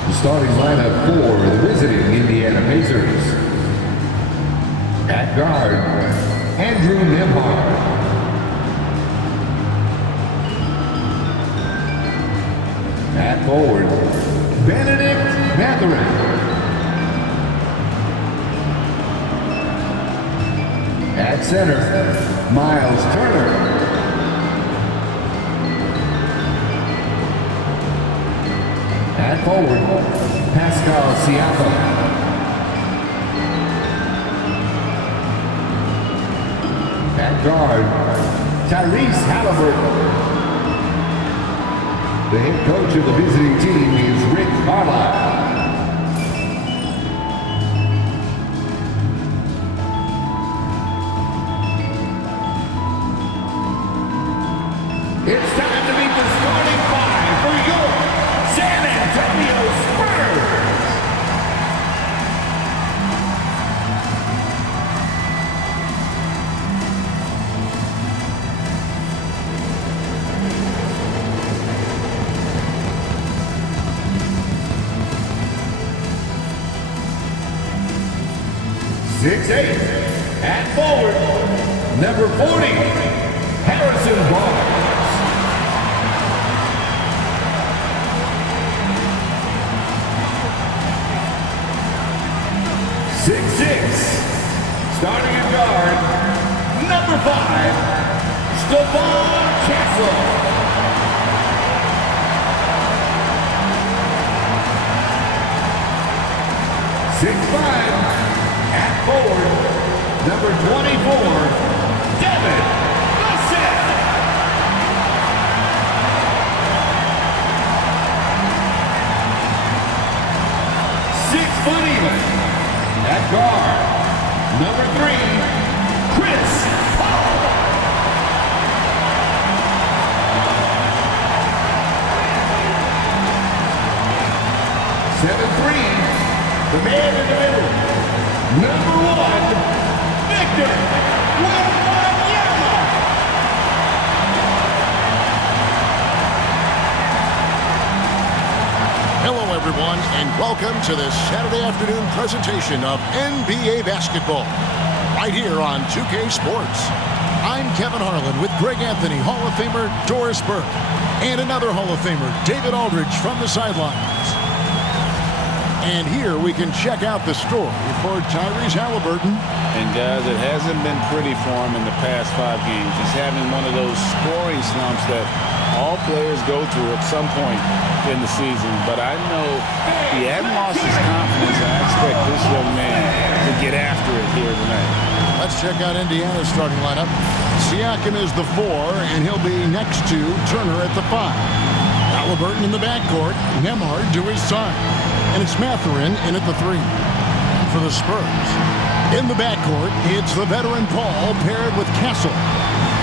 The starting lineup for the visiting Indiana Pacers. At guard, Andrew Nembhard. At forward, Benedict Mathurin. At center, Miles Turner. At forward, Pascal Siakam. At guard, Tyrese Halliburton. The head coach of the visiting team is Rick Carlisle. It's time to meet the starting five for your San Antonio Spurs. Six-eight, at forward, number 40, Harrison Barnes. 6'6", starting at guard, number 5, Stephon Castle. 6'5", at forward, number 24, Devin Vassell. 6 foot even. At guard, number 3, Chris Paul. 7'3", the man in the middle, number 1, Victor Wembanyama. Hello, everyone, and welcome to this Saturday afternoon presentation of NBA basketball, right here on 2K Sports. I'm Kevin Harlan with Greg Anthony, Hall of Famer Doris Burke, and another Hall of Famer, David Aldridge, from the sidelines. And here we can check out the story for Tyrese Halliburton. And guys, it hasn't been pretty for him in the past 5 games. He's having one of those scoring slumps that all players go through at some point in the season. But I know he hadn't lost his confidence, and I expect this young man to get after it here tonight. Let's check out Indiana's starting lineup. Siakam is the 4, and he'll be next to Turner at the 5. Halliburton in the backcourt, Nembhard to his side. And it's Mathurin in at the 3. For the Spurs, in the backcourt, it's the veteran Paul paired with Castle.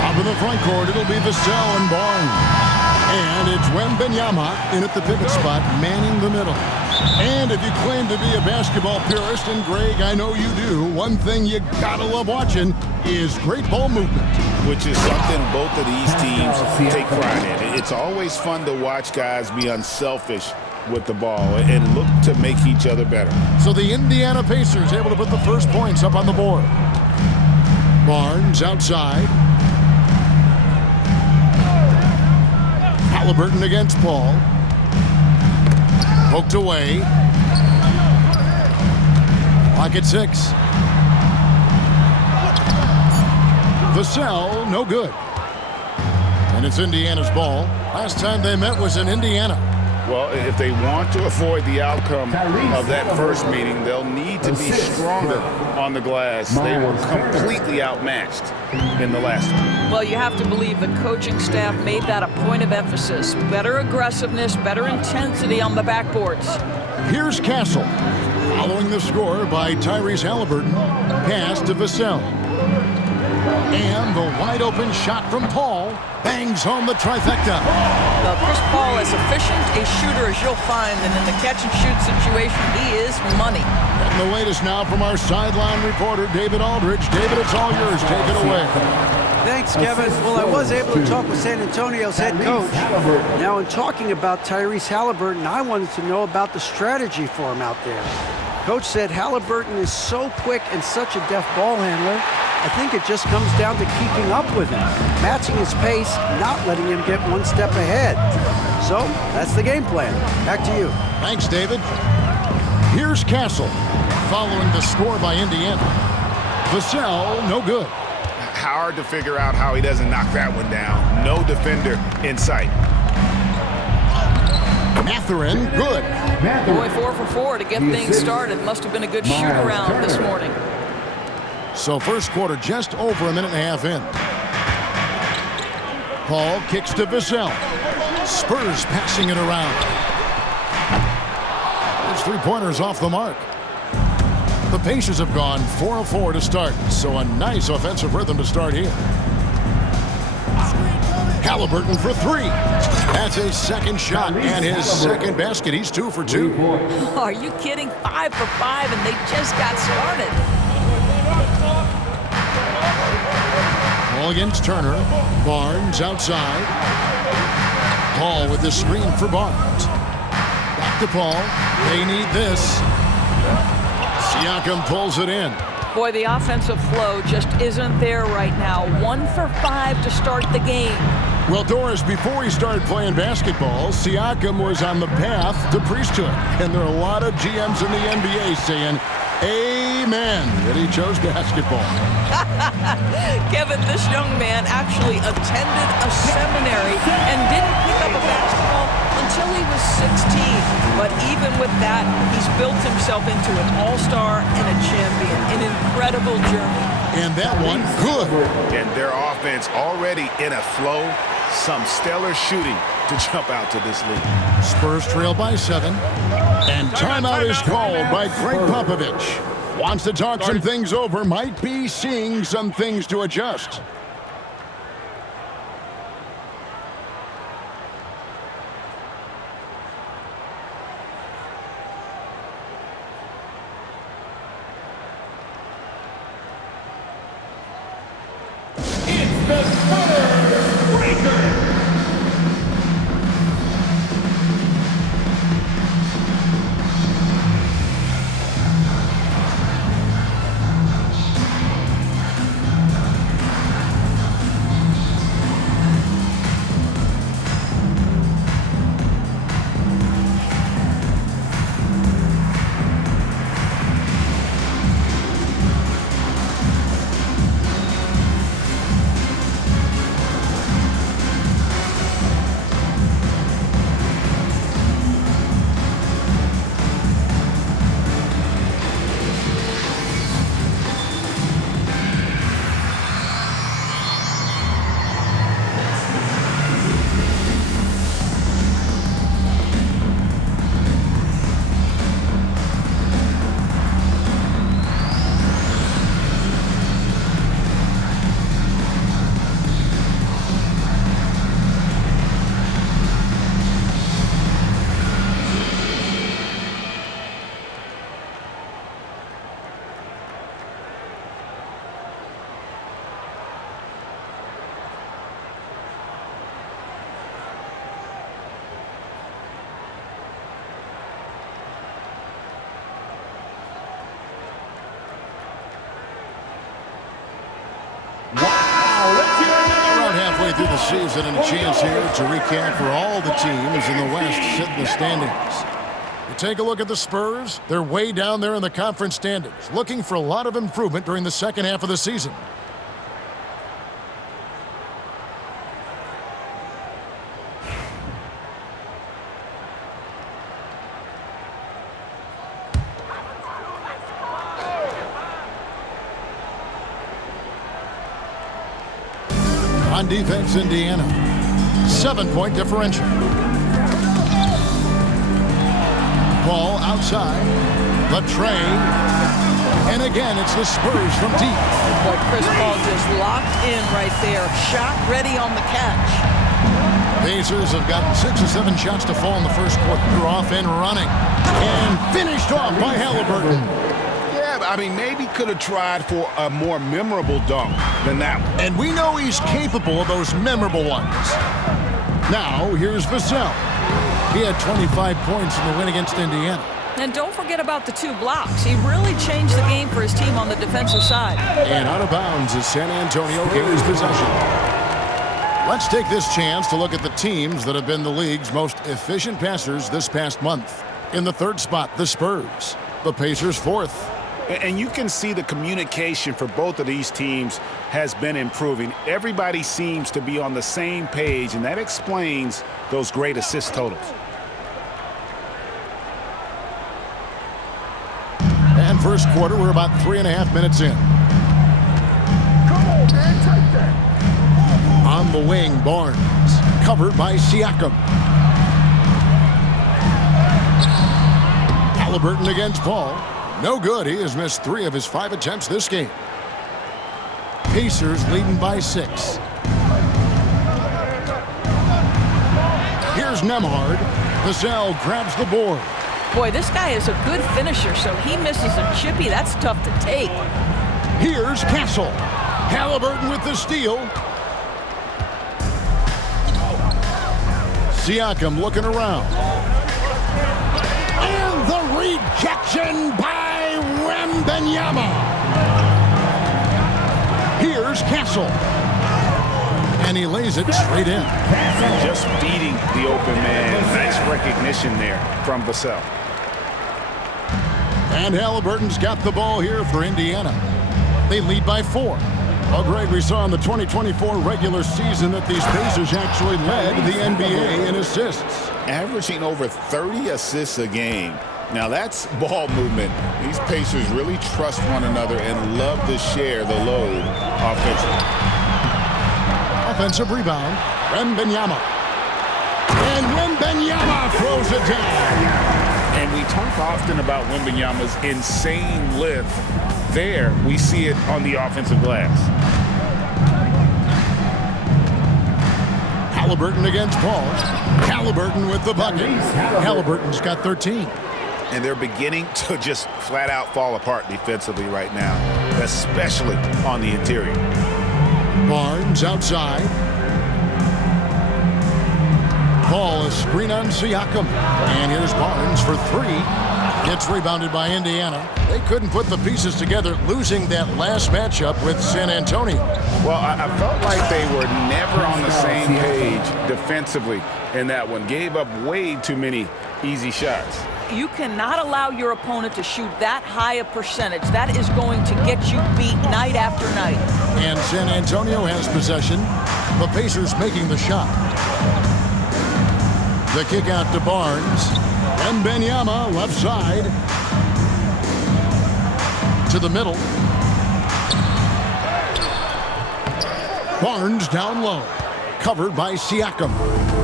Up in the front court, it'll be Vassell and Barnes. And it's Wembanyama in at the pivot spot, manning the middle. And if you claim to be a basketball purist, and Greg, I know you do, one thing you gotta love watching is great ball movement. Which is something both of these teams take pride in. It's always fun to watch guys be unselfish with the ball and look to make each other better. So the Indiana Pacers able to put the first points up on the board. Barnes outside. Halliburton against Paul. Poked away. Clock at 6. Vassell, no good. And it's Indiana's ball. Last time they met was in Indiana. Well, if they want to avoid the outcome of that first meeting, they'll need to be stronger on the glass. They were completely outmatched in the last one. Well, you have to believe the coaching staff made that a point of emphasis. Better aggressiveness, better intensity on the backboards. Here's Castle, following the score by Tyrese Halliburton. Pass to Vassell. And the wide-open shot from Paul bangs home the trifecta. Now, Chris Paul is efficient, a shooter as you'll find, and in the catch-and-shoot situation, he is money. And the latest now from our sideline reporter, David Aldridge. David, it's all yours. Take it away. Thanks, Kevin. Well, I was able to talk with San Antonio's head coach. Now, in talking about Tyrese Halliburton, I wanted to know about the strategy for him out there. Coach said Halliburton is so quick and such a deft ball handler, I think it just comes down to keeping up with him, matching his pace, not letting him get one step ahead. So, that's the game plan. Back to you. Thanks, David. Here's Castle, following the score by Indiana. Vassell, no good. Hard to figure out how he doesn't knock that one down. No defender in sight. Mathurin, good. Boy, 4 for 4 to get things started. Must have been a good shoot-around this morning. So first quarter just over a minute and a half in. Paul kicks to Vassell. Spurs passing it around. His three-pointers off the mark. The Pacers have gone 4 of 4 to start, so a nice offensive rhythm to start here. Halliburton for 3. That's his second shot and his second basket. He's 2 for 2. Are you kidding? 5 for 5, and they just got started. Ball against Turner. Barnes outside. Paul with the screen for Barnes. Back to Paul. They need this. Siakam pulls it in. Boy, the offensive flow just isn't there right now. 1 for 5 to start the game. Well, Doris, before he started playing basketball, Siakam was on the path to priesthood. And there are a lot of GMs in the NBA saying, amen, that he chose basketball. Kevin, this young man actually attended a seminary and didn't pick up a basketball until he was 16. But even with that, he's built himself into an all-star and a champion. An incredible journey. And that one, good. And their offense already in a flow. Some stellar shooting to jump out to this lead. Spurs trail by 7. And timeout is called by Greg Popovich. Wants to talk some things over. Might be seeing some things to adjust. It's the Spurs Breaker. Around halfway through the season and a chance here to recap for all the teams in the West sit in the standings. You take a look at the Spurs. They're way down there in the conference standings, looking for a lot of improvement during the second half of the season. On defense, Indiana. 7-point differential. Ball outside. Latrey. And again, it's the Spurs from deep. Boy, Chris Paul just locked in right there. Shot ready on the catch. Pacers have gotten 6 or 7 shots to fall in the first quarter. They're off and running. And finished off by Halliburton. Yeah, I mean, maybe could have tried for a more memorable dunk than that one. And we know he's capable of those memorable ones. Now, here's Vassell. He had 25 points in the win against Indiana. And don't forget about the 2 blocks. He really changed the game for his team on the defensive side. And out of bounds as San Antonio gains possession. Let's take this chance to look at the teams that have been the league's most efficient passers this past month. In the 3rd spot, the Spurs. The Pacers 4th. And you can see the communication for both of these teams has been improving. Everybody seems to be on the same page, and that explains those great assist totals. And first quarter, we're about 3.5 minutes in. On the wing, Barnes. Covered by Siakam. Halliburton against Paul. No good. He has missed 3 of his 5 attempts this game. Pacers leading by 6. Here's Nembhard. Vassell grabs the board. Boy, this guy is a good finisher, so he misses a chippy. That's tough to take. Here's Castle. Halliburton with the steal. Siakam looking around. And the rejection by Wembanyama. Here's Castle. And he lays it straight in. Just beating the open man. Nice recognition there from Vassell. And Halliburton's got the ball here for Indiana. They lead by 4. Well, Greg, we saw in the 2024 regular season that these Pacers actually led the NBA in assists. Averaging over 30 assists a game. Now that's ball movement. These Pacers really trust one another and love to share the load offensively. Offensive rebound, Wembanyama. And Wembanyama throws it down. And we talk often about Wembanyama's insane lift. There, we see it on the offensive glass. Halliburton against Paul. Halliburton with the bucket. Halliburton's got 13. And they're beginning to just flat out fall apart defensively right now, especially on the interior. Barnes outside. Paul, a screen on Siakam. And here's Barnes for 3. It's rebounded by Indiana. They couldn't put the pieces together, losing that last matchup with San Antonio. Well, I felt like they were never on the same page defensively in that one. Gave up way too many easy shots. You cannot allow your opponent to shoot that high a percentage. That is going to get you beat night after night. And San Antonio has possession. The Pacers making the shot. The kick out to Barnes. Wembanyama left side. To the middle. Barnes down low. Covered by Siakam.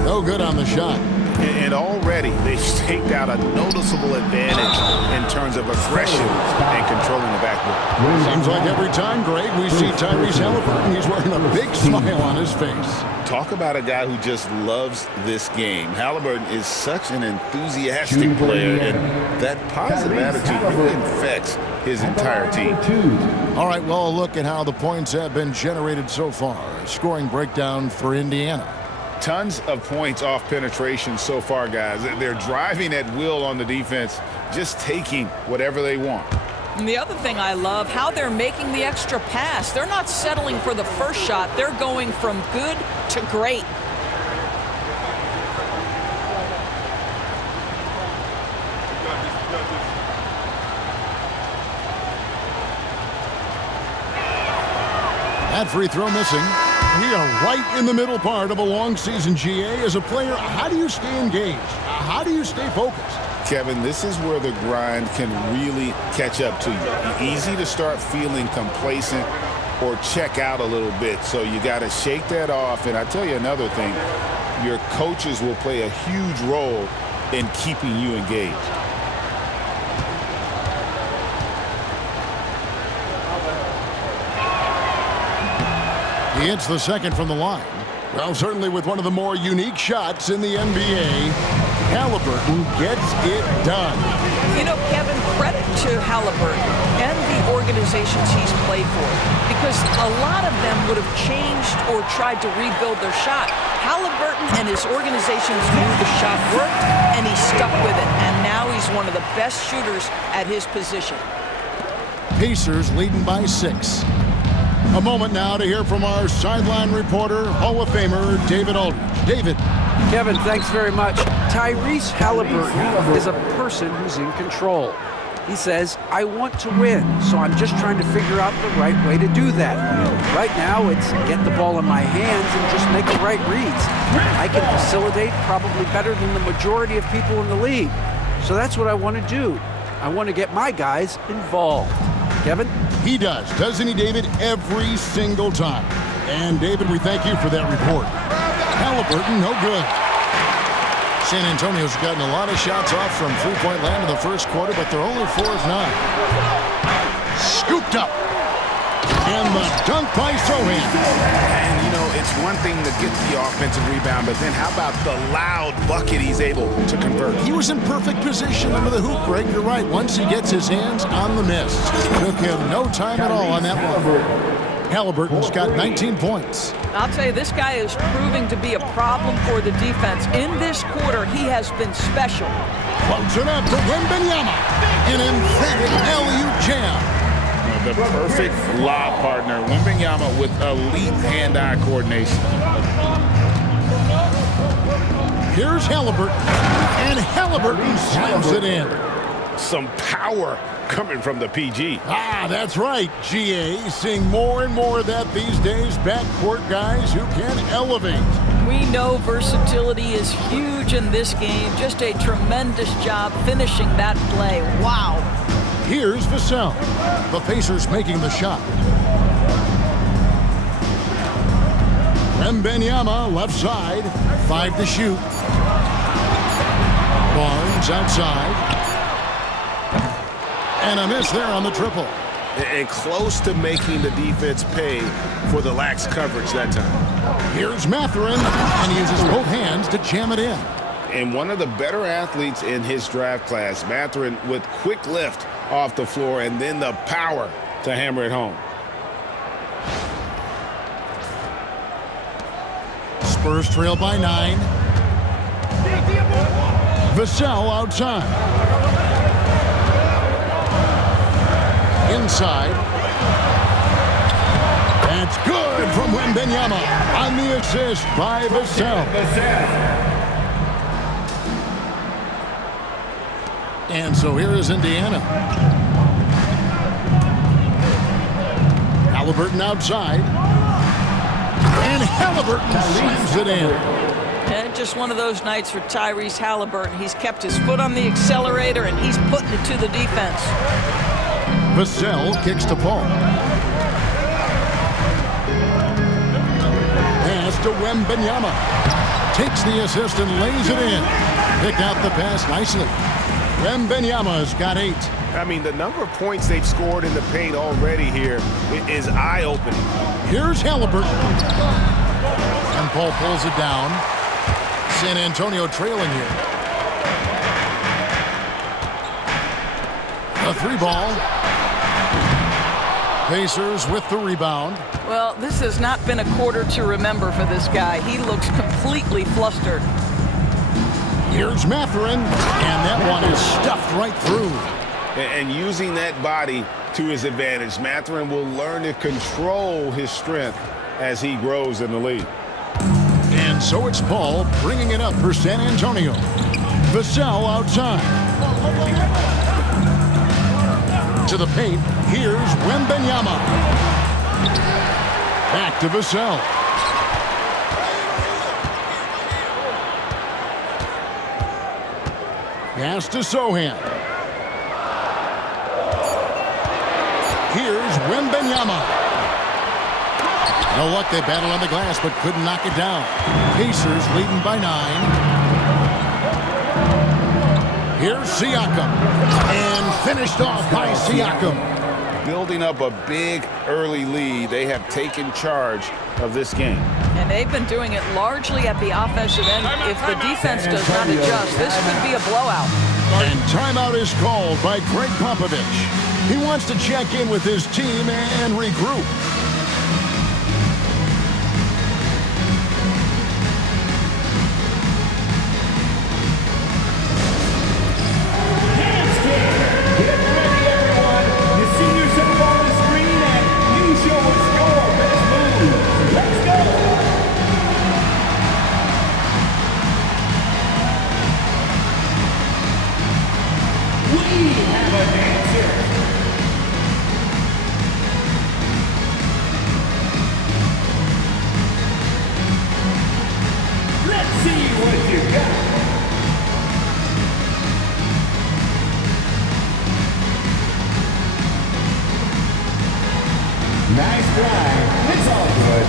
No good on the shot. And already they've staked out a noticeable advantage in terms of aggression and controlling the backboard. Seems like every time, Greg, we see Tyrese Halliburton, he's wearing a big smile on his face. Talk about a guy who just loves this game. Halliburton is such an enthusiastic player, and that positive attitude really infects his entire team. All right, well, a look at how the points have been generated so far. Scoring breakdown for Indiana. Tons of points off penetration so far, guys. They're driving at will on the defense, just taking whatever they want. And the other thing I love, how they're making the extra pass. They're not settling for the first shot. They're going from good to great. That free throw missing. We are right in the middle part of a long season, GA. As a player, how do you stay engaged? How do you stay focused? Kevin, this is where the grind can really catch up to you. Easy to start feeling complacent or check out a little bit. So you got to shake that off. And I tell you another thing, your coaches will play a huge role in keeping you engaged. He hits the second from the line. Well, certainly with one of the more unique shots in the NBA, Halliburton gets it done. You know, Kevin, credit to Halliburton and the organizations he's played for, because a lot of them would have changed or tried to rebuild their shot. Halliburton and his organizations knew the shot worked, and he stuck with it, and now he's one of the best shooters at his position. Pacers leading by 6. A moment now to hear from our sideline reporter, Hall of Famer David Aldridge. David. Kevin, thanks very much. Tyrese Halliburton is a person who's in control. He says, I want to win, so I'm just trying to figure out the right way to do that. Right now, it's get the ball in my hands and just make the right reads. I can facilitate probably better than the majority of people in the league. So that's what I want to do. I want to get my guys involved. Kevin? He does, doesn't he, David? Every single time. And, David, we thank you for that report. Halliburton, no good. San Antonio's gotten a lot of shots off from three-point land in the first quarter, but they're only 4 of 9. Scooped up. And the dunk by Sohan. And, you know, it's one thing to get the offensive rebound, but then how about the loud bucket he's able to convert? He was in perfect position under the hoop, Greg. You're right. Once he gets his hands on the miss. Took him no time at all on that one. Halliburton's got 19 points. I'll tell you, this guy is proving to be a problem for the defense. In this quarter, he has been special. Floats it up to Wembanyama. An emphatic alley-oop jam. The perfect lob partner, Wembanyama, with elite hand-eye coordination. Here's Halliburton. And Halliburton slams it in. Some power coming from the PG. Ah, that's right, GA. Seeing more and more of that these days. Backcourt guys who can elevate. We know versatility is huge in this game. Just a tremendous job finishing that play. Wow. Here's Vassell. The Pacers making the shot. Wembanyama left side. 5 to shoot. Barnes outside. And a miss there on the triple. And close to making the defense pay for the lax coverage that time. Here's Mathurin, and he uses both hands to jam it in. And one of the better athletes in his draft class, Mathurin, with quick lift off the floor and then the power to hammer it home. Spurs trail by 9. Vassell outside. Inside. That's good from Wembanyama on the assist by Vassell. And so here is Indiana. Halliburton outside. And Halliburton slams it in. And just one of those nights for Tyrese Halliburton. He's kept his foot on the accelerator, and he's putting it to the defense. Vassell kicks to Paul. Pass to Wembanyama. Takes the assist and lays it in. Picked out the pass nicely. Wembanyama's got 8. I mean, the number of points they've scored in the paint already here is eye-opening. Here's Halliburton. And Paul pulls it down. San Antonio trailing here. A 3-ball. Pacers with the rebound. Well, this has not been a quarter to remember for this guy. He looks completely flustered. Here's Mathurin, and that one is stuffed right through. And using that body to his advantage, Mathurin will learn to control his strength as he grows in the league. And so it's Paul bringing it up for San Antonio. Vassell outside. To the paint, here's Wembanyama. Back to Vassell. Pass to Sohan. Here's Wembanyama. No luck, they battled on the glass, but couldn't knock it down. Pacers leading by 9. Here's Siakam. And finished off by Siakam. Building up a big early lead, they have taken charge of this game. And they've been doing it largely at the offensive end. If the defense does not adjust, this could be a blowout. And timeout is called by Greg Popovich. He wants to check in with his team and regroup. Get ready, everyone. You see yourself on the screen and you show us your best move. Let's go. We have a dancer. Let's see what you got. Nice drive. It's all good.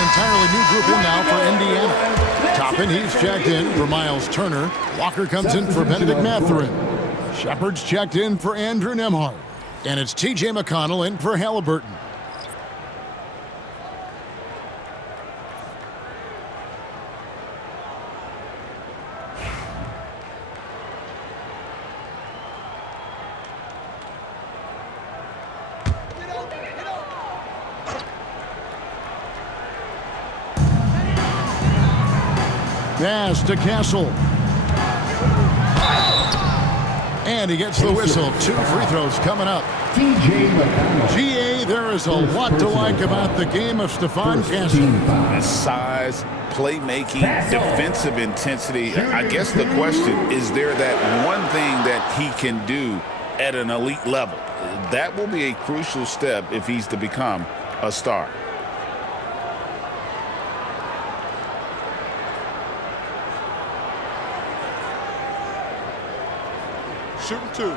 Entirely new group in now for Indiana. Toppin, he's checked in for Miles Turner. Walker comes in for Benedict Mathurin. Shepard's checked in for Andrew Nembhard. And it's T.J. McConnell in for Halliburton. Pass to Castle. And he gets the whistle. 2 free throws coming up. GA, there is a lot to like about the game of Stephon Castle. His size, playmaking, defensive intensity. I guess the question, is there that one thing that he can do at an elite level? That will be a crucial step if he's to become a star. Shooting 2.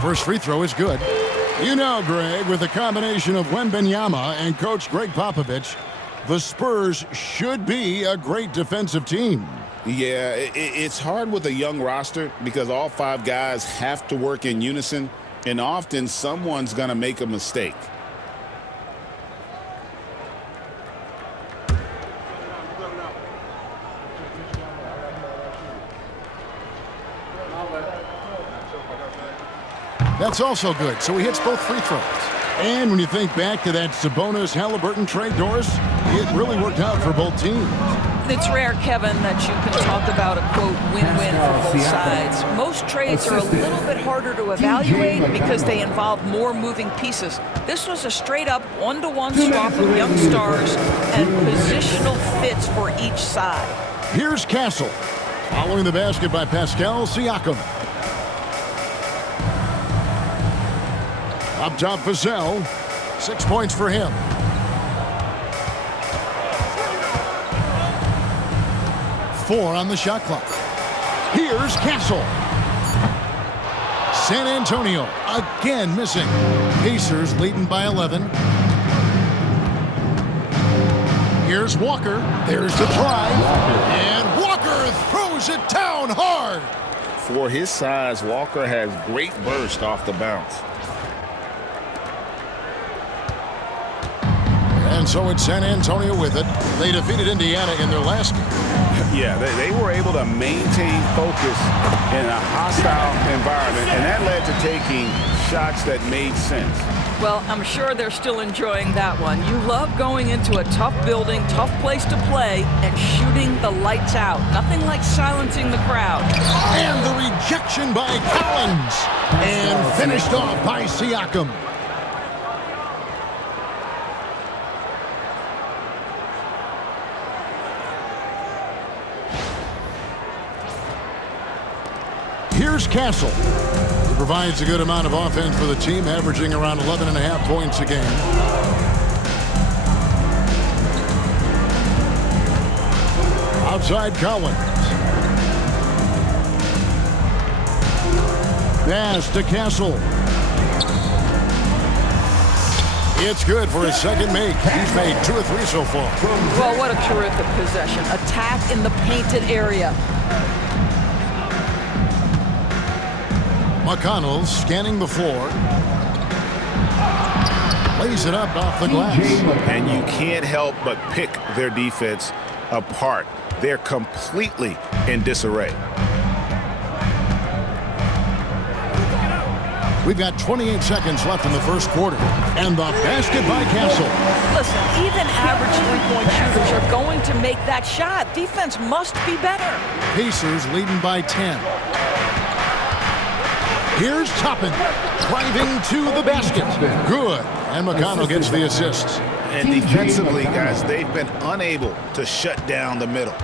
First free throw is good. You know, Greg, with a combination of Wembanyama and Coach Greg Popovich, the Spurs should be a great defensive team. Yeah, it's hard with a young roster because all 5 guys have to work in unison. And often someone's going to make a mistake. That's also good. So he hits both free throws. And when you think back to that Sabonis-Halliburton trade, Doris, it really worked out for both teams. It's rare, Kevin, that you can talk about a, quote, win-win for both sides. Most trades are a little bit harder to evaluate because they involve more moving pieces. This was a straight-up one-to-one swap of young stars and positional fits for each side. Here's Castle, following the basket by Pascal Siakam. Up top, Vassell. 6 points for him. Four on the shot clock. Here's Castle. San Antonio again missing. Pacers leading by 11. Here's Walker. There's the drive. And Walker throws it down hard. For his size, Walker has great burst off the bounce. And so it's San Antonio with it. They defeated Indiana in their last game. Yeah, they were able to maintain focus in a hostile environment, and that led to taking shots that made sense. Well, I'm sure they're still enjoying that one. You love going into a tough building, tough place to play, and shooting the lights out. Nothing like silencing the crowd. And the rejection by Collins. And finished off by Siakam. Here's Castle. He provides a good amount of offense for the team, averaging around 11.5 points a game. Outside Collins. Pass to Castle. It's good for his second make. He's made 2 or 3 so far. Well, what a terrific possession. Attack in the painted area. McConnell scanning the floor. Lays it up off the glass. And you can't help but pick their defense apart. They're completely in disarray. We've got 28 seconds left in the first quarter. And the basket by Castle. Listen, even average three-point shooters are going to make that shot. Defense must be better. Pacers leading by 10. Here's Toppin, driving to the basket. Good. And McConnell gets the assists. And defensively, guys, they've been unable to shut down the middle.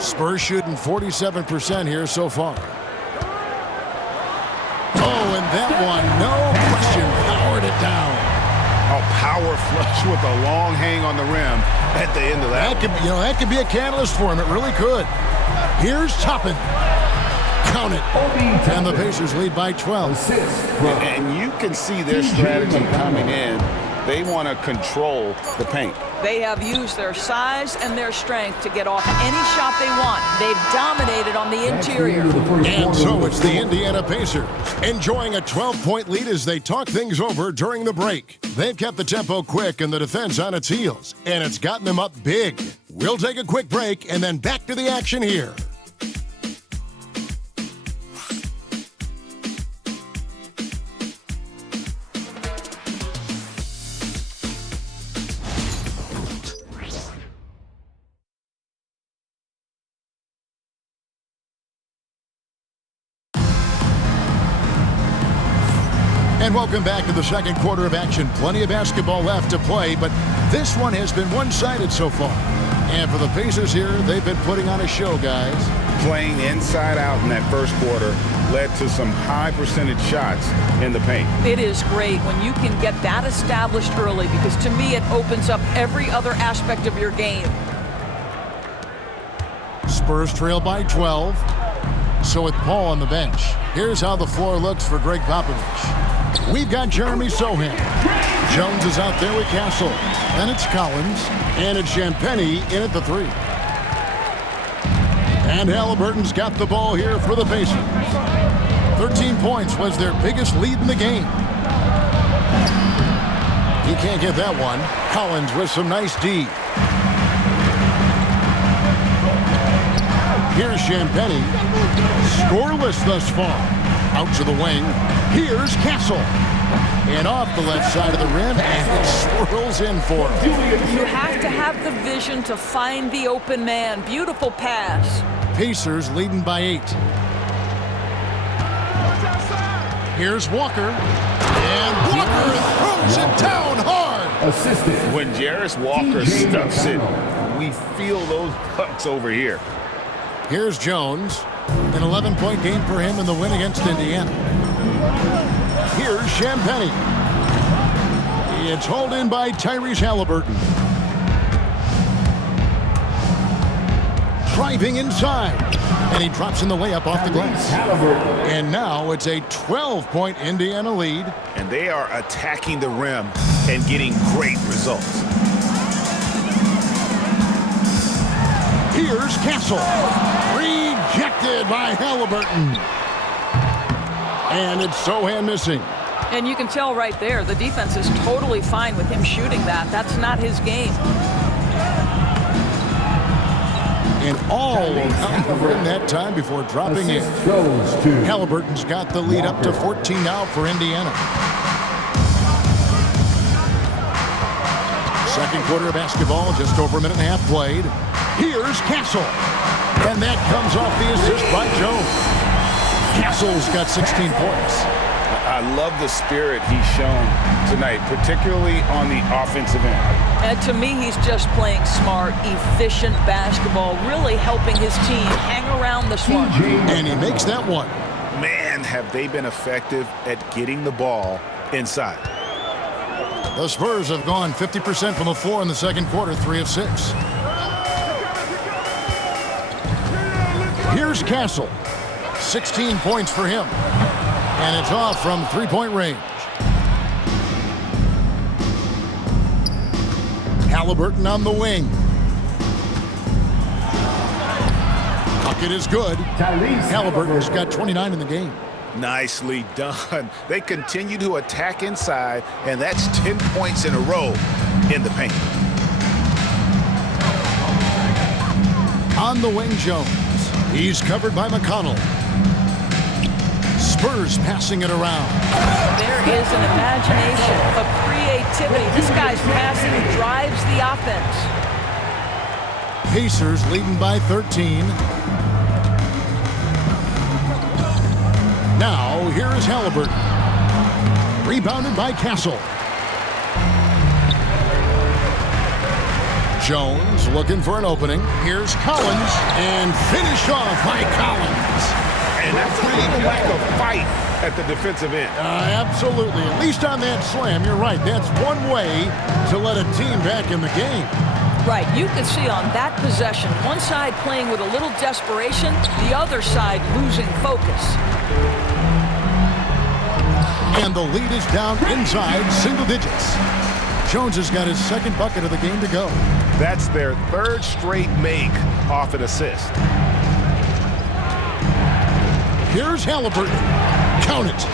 Spurs shooting 47% here so far. Oh, and that one, no question, powered it down. A power flush with a long hang on the rim at the end of that. That could be a catalyst for him. It really could. Here's Toppin. Count it. And the Pacers lead by 12. And you can see their strategy coming in. They want to control the paint. They have used their size and their strength to get off any shot they want. They've dominated on the interior. And so it's the Indiana Pacers enjoying a 12-point lead as they talk things over during the break. They've kept the tempo quick and the defense on its heels, and it's gotten them up big. We'll take a quick break and then back to the action here. And welcome back to the second quarter of action. Plenty of basketball left to play, but this one has been one-sided so far. And for the Pacers here, they've been putting on a show, guys. Playing inside out in that first quarter led to some high percentage shots in the paint. It is great when you can get that established early, because to me it opens up every other aspect of your game. Spurs trail by 12. So with Paul on the bench, here's how the floor looks for Greg Popovich. We've got Jeremy Sohan. Jones is out there with Castle. Then it's Collins. And it's Champagnie in at the 3. And Halliburton's got the ball here for the Pacers. 13 points was their biggest lead in the game. He can't get that one. Collins with some nice D. Here's Champagnie. Scoreless thus far. Out to the wing. Here's Castle. And off the left side of the rim, and it swirls in for him. You have to have the vision to find the open man. Beautiful pass. Pacers leading by 8. Here's Walker. And Walker throws it down hard. Assistant. When Jarris Walker stuffs it, we feel those pucks over here. Here's Jones. An 11-point game for him in the win against Indiana. Here's Champagnie. It's hauled in by Tyrese Halliburton. Driving inside. And he drops in the layup off the glass. And now it's a 12-point Indiana lead. And they are attacking the rim and getting great results. Here's Castle. Rejected by Halliburton. And it's Sohan missing. And you can tell right there, the defense is totally fine with him shooting that. That's not his game. And all in that time before dropping in. Assist goes to Halliburton's got the lead up to 14 now for Indiana. Second quarter of basketball, just over a minute and a half played. Here's Castle. And that comes off the assist by Jones. Castle's got 16 points. I love the spirit he's shown tonight, particularly on the offensive end. And to me, he's just playing smart, efficient basketball, really helping his team hang around this one. And he makes that one. Man, have they been effective at getting the ball inside. The Spurs have gone 50% from the floor in the second quarter, 3 of 6. Here's Castle. 16 points for him. And it's off from three-point range. Halliburton on the wing. Bucket is good. Halliburton's got 29 in the game. Nicely done. They continue to attack inside, and that's 10 points in a row in the paint. On the wing, Jones. He's covered by McConnell. Spurs passing it around. There is an imagination, a creativity. This guy's passing drives the offense. Pacers leading by 13. Now, here is Halliburton. Rebounded by Castle. Jones looking for an opening. Here's Collins, and finished off by Collins. And that's a little lack of fight at the defensive end. Absolutely. At least on that slam, you're right. That's one way to let a team back in the game. Right, you can see on that possession, one side playing with a little desperation, the other side losing focus. And the lead is down inside single digits. Jones has got his second bucket of the game to go. That's their third straight make off an assist. Here's Halliburton. Count it.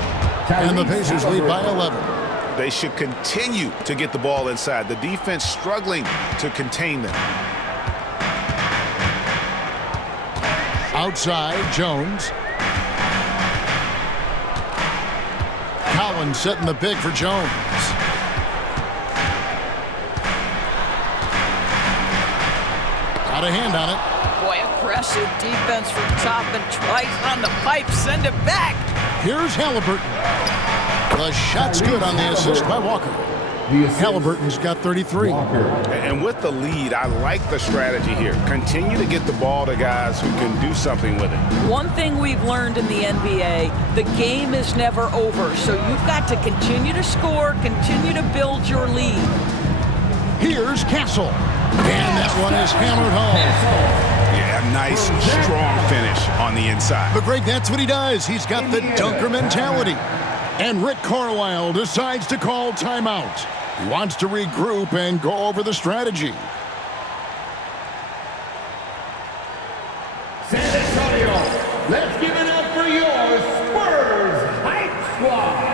And the Pacers lead by 11. They should continue to get the ball inside. The defense struggling to contain them. Outside, Jones. Collins setting the pick for Jones. Got a hand on it. Boy, aggressive defense from Toppin twice on the pipe. Send it back. Here's Halliburton. The shot's good on the assist by Walker. Halliburton's got 33. And with the lead, I like the strategy here. Continue to get the ball to guys who can do something with it. One thing we've learned in the NBA, the game is never over. So you've got to continue to score, continue to build your lead. Here's Castle. And that one is hammered home. Yeah, nice, strong finish on the inside. But Greg, that's what he does. He's got the dunker mentality. And Rick Carlisle decides to call timeout. He wants to regroup and go over the strategy. San Antonio, let's give it up for your Spurs Hype Squad.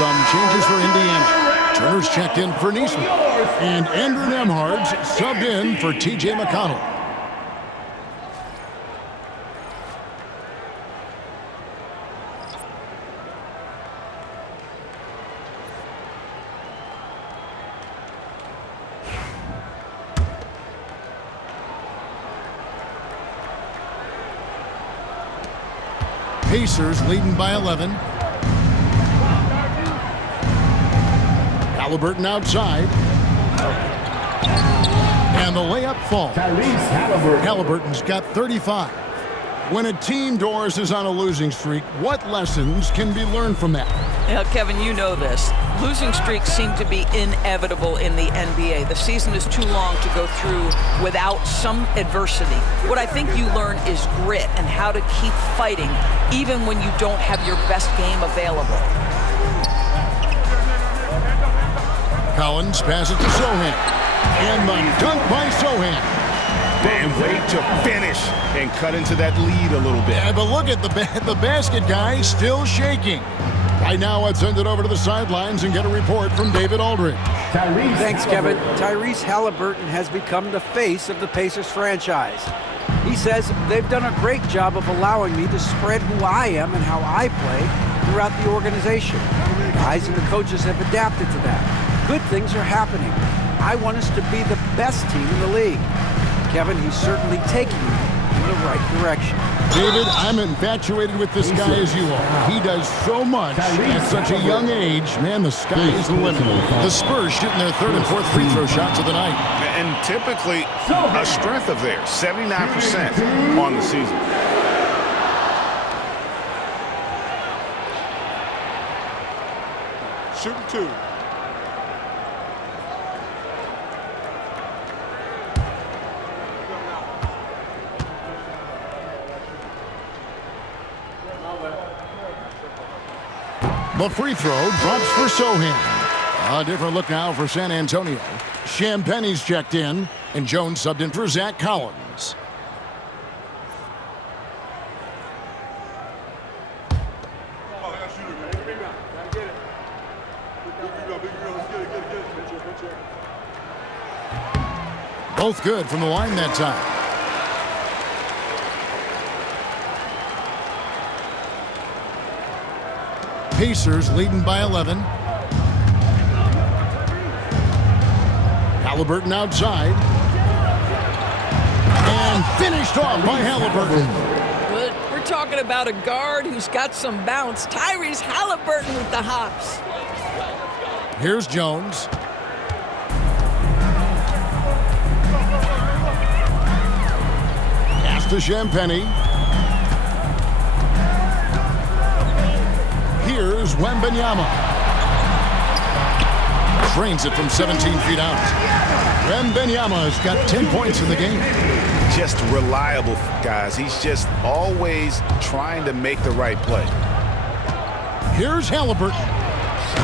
Some changes for Indiana. Turner's checked in for Neesmith. And Andrew Nembhard's subbed in for T.J. McConnell. Pacers leading by 11. Halliburton outside. And the layup falls. Halliburton's got 35. When a team, Doris, is on a losing streak, what lessons can be learned from that? Yeah, Kevin, you know this. Losing streaks seem to be inevitable in the NBA. The season is too long to go through without some adversity. What I think you learn is grit and how to keep fighting even when you don't have your best game available. Collins passes to Sohan. And the dunk by Sohan. And wait to finish and cut into that lead a little bit. Yeah, but look at the basket guy still shaking. Right now, let's send it over to the sidelines and get a report from David Aldridge. Thanks, Kevin. Tyrese Halliburton has become the face of the Pacers franchise. He says they've done a great job of allowing me to spread who I am and how I play throughout the organization. The guys and the coaches have adapted to that. Good things are happening. I want us to be the best team in the league. Kevin, he's certainly taking me in the right direction. David, I'm infatuated with this guy as you are. He does so much at such a young age. Man, the sky is the limit. The Spurs shooting their third and fourth free throw shots of the night. And typically a strength of theirs, 79% on the season. Shooting two. The free throw drops for Sohan. A different look now for San Antonio. Champagne's checked in, and Jones subbed in for Zach Collins. Both good from the line that time. Pacers leading by 11. Halliburton outside. And finished off by Halliburton. But we're talking about a guard who's got some bounce. Tyrese Halliburton with the hops. Here's Jones. Pass to Champagnie. Here's Wembanyama. Trains it from 17 feet out. Wembanyama has got 10 points in the game. Just reliable, guys. He's just always trying to make the right play. Here's Halliburton.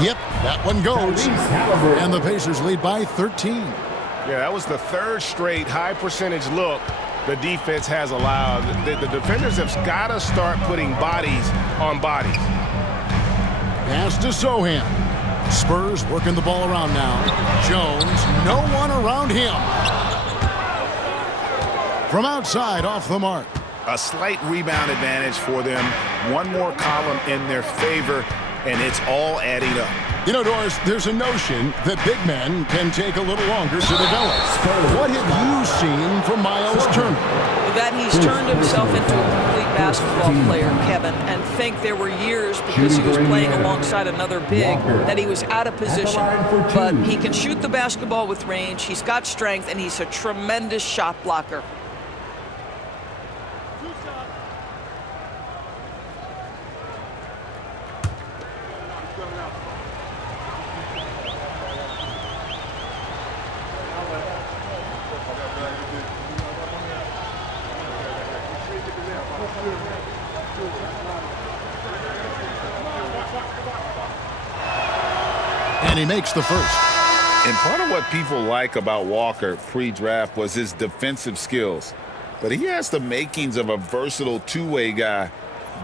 Yep, that one goes. And the Pacers lead by 13. Yeah, that was the third straight high percentage look the defense has allowed. The defenders have got to start putting bodies on bodies. Pass to Sohan. Spurs working the ball around now. Jones, no one around him. From outside, off the mark. A slight rebound advantage for them. One more column in their favor, and it's all adding up. You know, Doris, there's a notion that big men can take a little longer to develop. What have you seen from Miles Turner? That he's turned himself into a complete basketball player, Kevin, and think there were years because he was playing alongside another big that he was out of position. But he can shoot the basketball with range, he's got strength, and he's a tremendous shot blocker. And he makes the first. And part of what people like about Walker pre-draft was his defensive skills. But he has the makings of a versatile two-way guy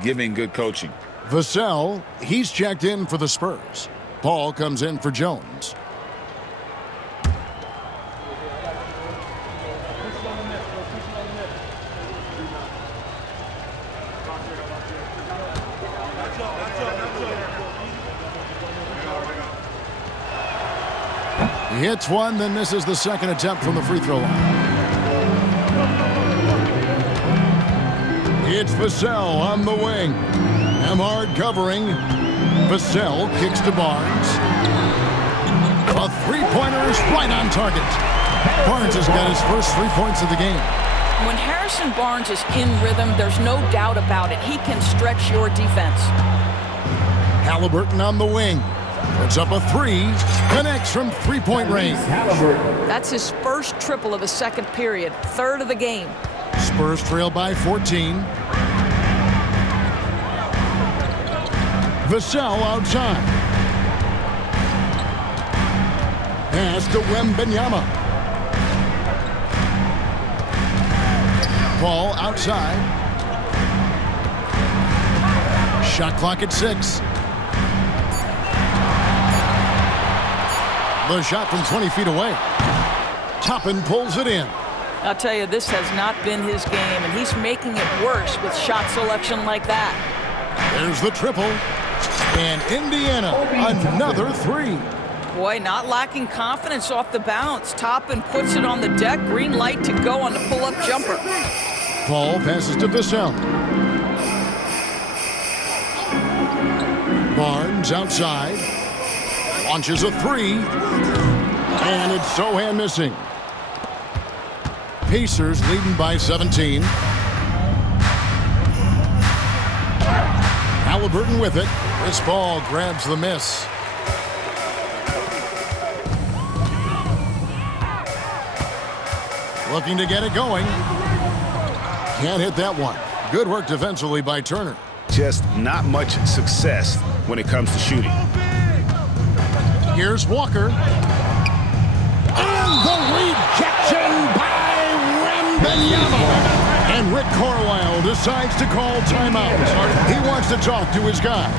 giving good coaching. Vassell, he's checked in for the Spurs. Paul comes in for Jones. He hits one, then misses the second attempt from the free throw line. It's Vassell on the wing. Nembhard covering. Vassell kicks to Barnes. A three-pointer is right on target. Barnes has got his first 3 points of the game. When Harrison Barnes is in rhythm, there's no doubt about it. He can stretch your defense. Halliburton on the wing. Puts up a three. Connects from three-point range. That's his first triple of the second period. Third of the game. Spurs trail by 14. Vassell outside. Pass to Wembanyama. Ball outside. Shot clock at 6. The shot from 20 feet away. Toppin pulls it in. I'll tell you, this has not been his game, and he's making it worse with shot selection like that. There's the triple. And Indiana, another three. Boy, not lacking confidence off the bounce. Toppin puts it on the deck. Green light to go on the pull-up jumper. Paul passes to Vassell. Barnes outside. Launches a three. And it's Sohan missing. Pacers leading by 17. Halliburton with it. This ball grabs the miss. Looking to get it going. Can't hit that one. Good work defensively by Turner. Just not much success when it comes to shooting. Here's Walker. And the rejection by Wembanyama. And Rick Carlisle decides to call timeout. He wants to talk to his guys.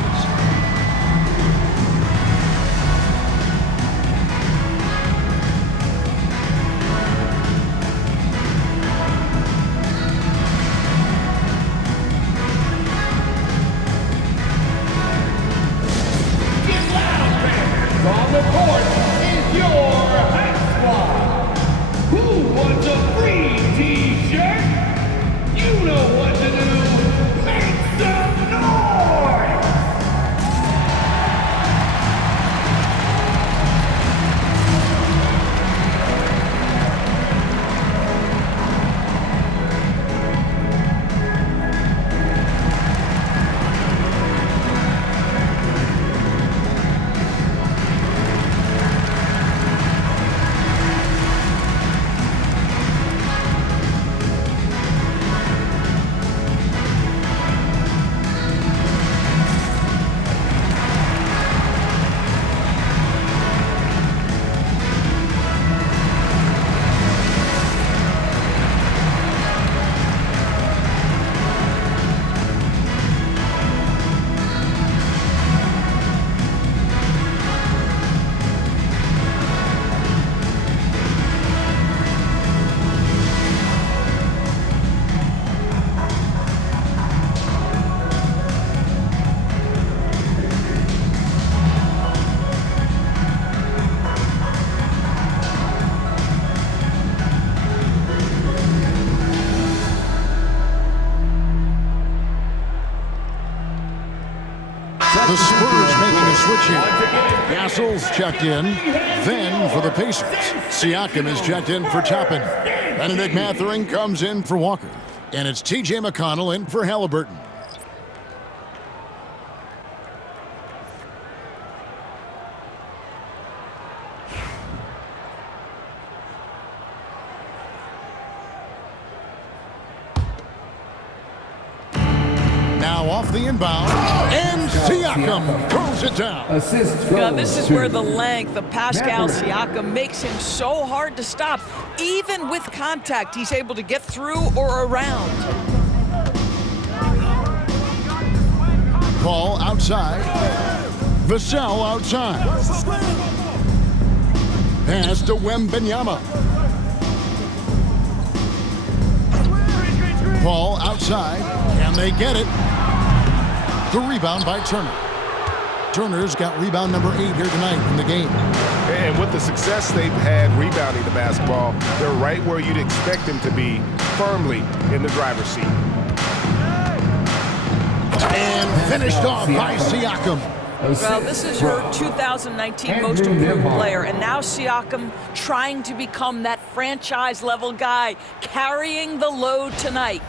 On the court is your high squad. Who wants a free t-shirt? You know what to do. Make some noise! The Spurs making a switch here. Gassol's checked in. Then for the Pacers, Siakam is checked in for Toppin. Benedict Mathurin comes in for Walker. And it's T.J. McConnell in for Halliburton. Now off the inbound, and Siakam throws it down. Assist from God, this is where the length of Pascal Siakam makes him so hard to stop. Even with contact, he's able to get through or around. Ball outside. Vassell outside. Pass to Wembanyama. Ball outside. Can they get it? The rebound by Turner. Turner's got rebound number 8 here tonight in the game. And with the success they've had rebounding the basketball, they're right where you'd expect them to be, firmly in the driver's seat. And finished off by Siakam. Well, this is her 2019 Most Improved Player, and now Siakam trying to become that franchise-level guy, carrying the load tonight.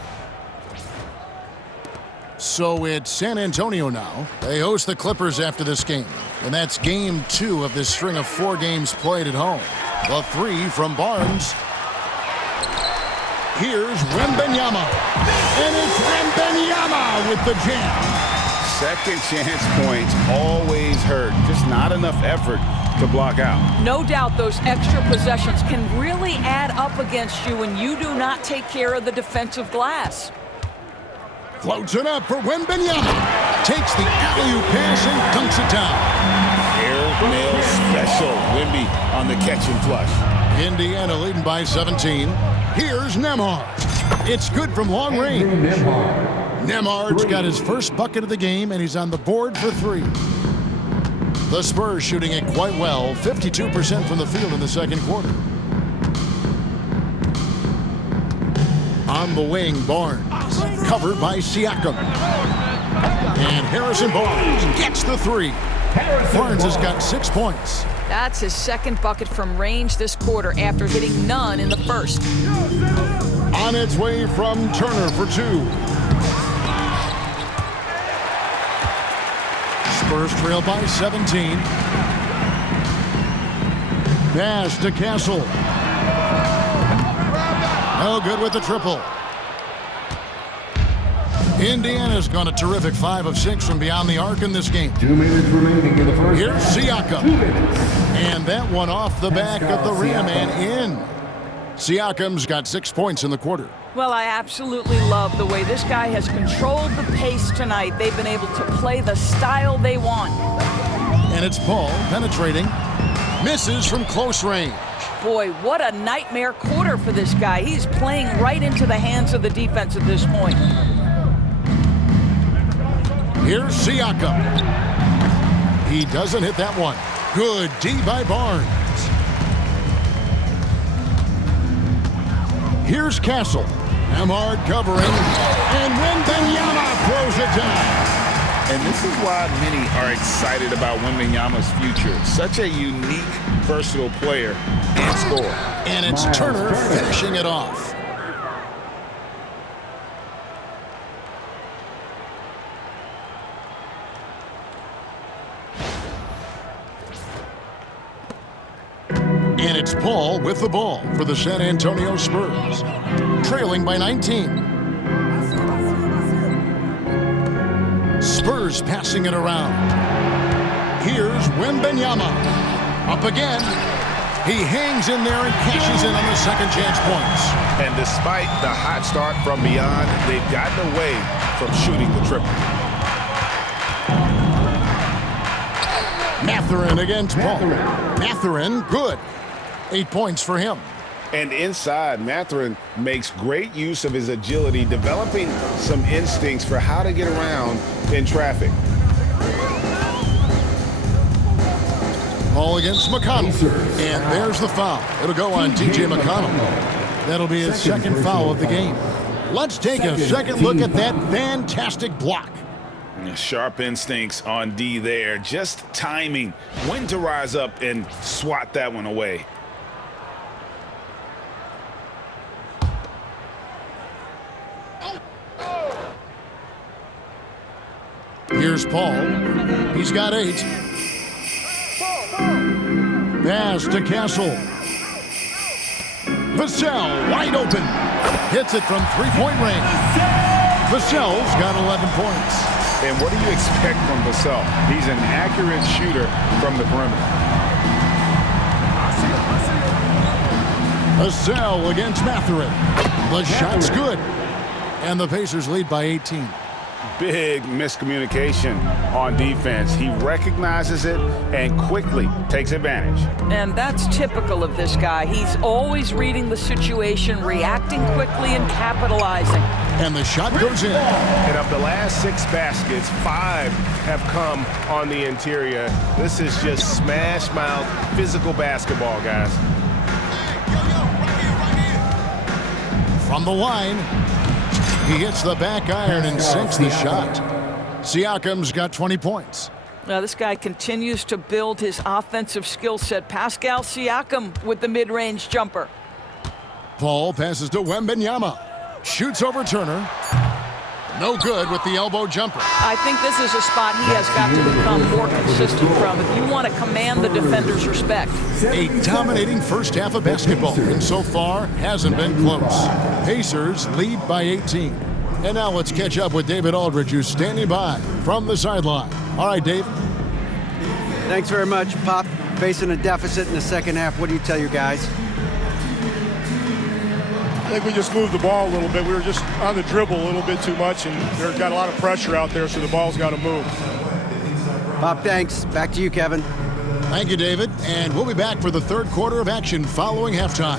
So it's San Antonio now. They host the Clippers after this game, and that's game 2 of this string of 4 games played at home. The 3 from Barnes. Here's Wembanyama, and it's Wembanyama with the jam. Second chance points always hurt. Just not enough effort to block out. No doubt those extra possessions can really add up against you when you do not take care of the defensive glass. Floats it up for Wembanyama. Takes the alley-oop pass and dunks it down. Air mail special. Wemby on the catch and flush. Indiana leading by 17. Here's Nembhard. It's good from long range. Nembhard's got his first bucket of the game, and he's on the board for 3. The Spurs shooting it quite well, 52% from the field in the second quarter. On the wing, Barnes, covered by Siakam. And Harrison Barnes gets the 3. Barnes has got 6 points. That's his second bucket from range this quarter after hitting none in the first. On its way from Turner for 2. Spurs trail by 17. Pass to Castle. No good with the triple. Indiana's gone a terrific 5 of 6 from beyond the arc in this game. 2 minutes remaining in the first. Here's Siakam. 2 minutes. And that one off the back of the rim and in. Siakam's got 6 points in the quarter. Well, I absolutely love the way this guy has controlled the pace tonight. They've been able to play the style they want. And it's Paul penetrating. Misses from close range. Boy, what a nightmare quarter for this guy. He's playing right into the hands of the defense at this point. Here's Siakam. He doesn't hit that one. Good D by Barnes. Here's Castle. Nembhard covering. And Wembanyama throws it down. And this is why many are excited about Wembanyama's future. Such a unique, versatile player and scorer. And it's Turner finishing it off. And it's Paul with the ball for the San Antonio Spurs, trailing by 19. Spurs passing it around. Here's Wembanyama. Up again. He hangs in there and cashes in on the second chance points. And despite the hot start from beyond, they've gotten away from shooting the triple. Mathurin against Paul. Mathurin, good. 8 points for him. And inside, Mathurin makes great use of his agility, developing some instincts for how to get around in traffic. Ball against McConnell. And there's the foul. It'll go on TJ McConnell. That'll be his second foul of the game. Let's take a second look at that fantastic block. Sharp instincts on D there. Just timing when to rise up and swat that one away. Here's Paul. He's got 8. Pass to Castle. Vassell wide open. Hits it from 3-point range. Vassell's got 11 points. And what do you expect from Vassell? He's an accurate shooter from the perimeter. Vassell against Mathurin. The shot's good. And the Pacers lead by 18. big miscommunication on defense. He recognizes it and quickly takes advantage. And that's typical of this guy. He's always reading the situation, reacting quickly, and capitalizing. And the shot goes in. And of the last 6 baskets, 5 have come on the interior. This is just smash mouth physical basketball, guys. From the line, he hits the back iron and sinks the shot. Siakam's got 20 points. Now this guy continues to build his offensive skill set. Pascal Siakam with the mid-range jumper. Paul passes to Wembanyama. Shoots over Turner. No good with the elbow jumper. I think this is a spot he has got to become more consistent from if you want to command the defender's respect. A dominating first half of basketball, and so far hasn't been close. Pacers lead by 18. And now let's catch up with David Aldridge, who's standing by from the sideline. All right, Dave. Thanks very much, Pop. Facing a deficit in the second half, what do you tell your guys? I think we just moved the ball a little bit. We were just on the dribble a little bit too much, and there's got a lot of pressure out there, so the ball's got to move. Pop, thanks. Back to you, Kevin. Thank you, David. And we'll be back for the third quarter of action following halftime.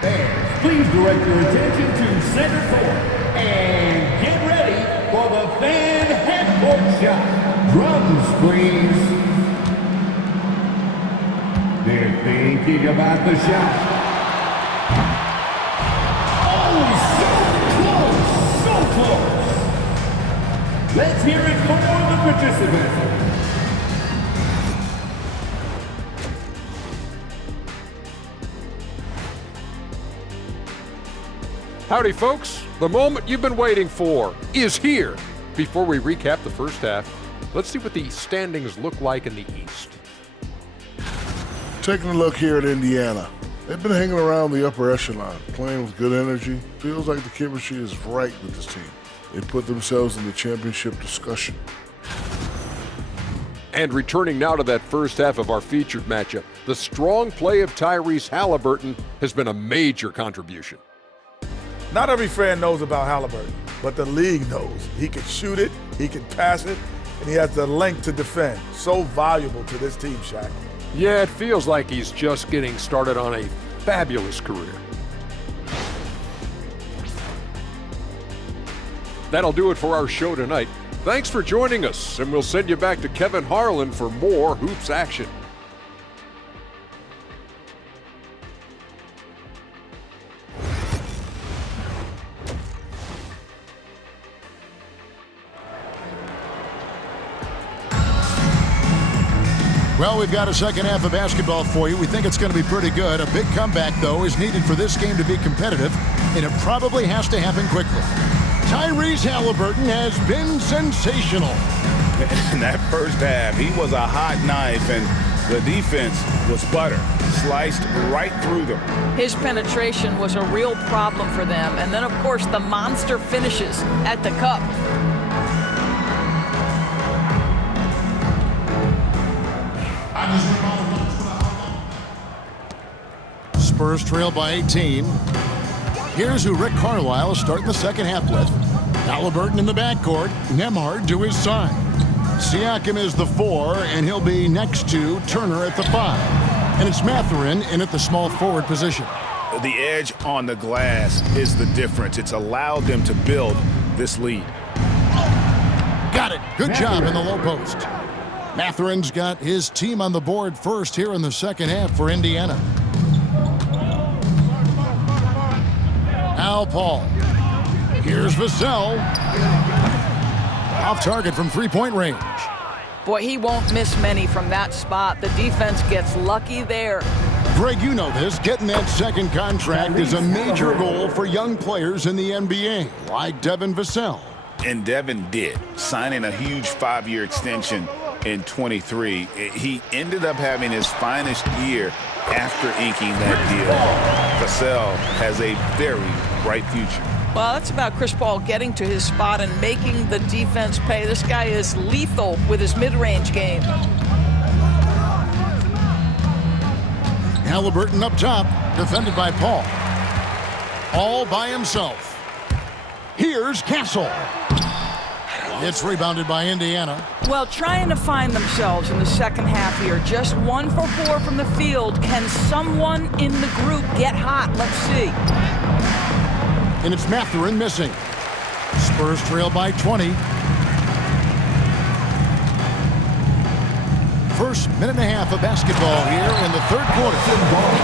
Fans, please direct your attention to center court and get ready for the fan half-court shot. Drums, please. They're thinking about the shot. Let's hear it for the participants. Howdy, folks. The moment you've been waiting for is here. Before we recap the first half, let's see what the standings look like in the East. Taking a look here at Indiana. They've been hanging around the upper echelon, playing with good energy. Feels like the chemistry is right with this team. They put themselves in the championship discussion. And returning now to that first half of our featured matchup, the strong play of Tyrese Haliburton has been a major contribution. Not every fan knows about Haliburton, but the league knows. He can shoot it, he can pass it, and he has the length to defend. So valuable to this team, Shaq. Yeah, it feels like he's just getting started on a fabulous career. That'll do it for our show tonight. Thanks for joining us, and we'll send you back to Kevin Harlan for more Hoops action. Well, we've got a second half of basketball for you. We think it's going to be pretty good. A big comeback, though, is needed for this game to be competitive, and it probably has to happen quickly. Tyrese Haliburton has been sensational. In that first half, he was a hot knife, and the defense was butter, sliced right through them. His penetration was a real problem for them. And then, of course, the monster finishes at the cup. Spurs trail by 18. Here's who Rick Carlisle is starting the second half with. Haliburton in the backcourt, Nembhard to his side. Siakam is the 4, and he'll be next to Turner at the 5. And it's Mathurin in at the small forward position. The edge on the glass is the difference. It's allowed them to build this lead. Got it. Good job in the low post. Mathurin's got his team on the board first here in the second half for Indiana. Al Paul. Here's Vassell. Off target from three-point range. Boy, he won't miss many from that spot. The defense gets lucky there. Greg, you know this. Getting that second contract is a major goal for young players in the NBA, like Devin Vassell. And Devin did, signing a huge 5-year extension in 23. He ended up having his finest year after inking that deal. Vassell has a very bright future. Well, that's about Chris Paul getting to his spot and making the defense pay. This guy is lethal with his mid-range game. Haliburton up top, defended by Paul. All by himself. Here's Castle. It's rebounded by Indiana. Well, trying to find themselves in the second half here. Just 1 for 4 from the field. Can someone in the group get hot? Let's see. And it's Mathurin missing. Spurs trail by 20. First minute and a half of basketball here in the third quarter.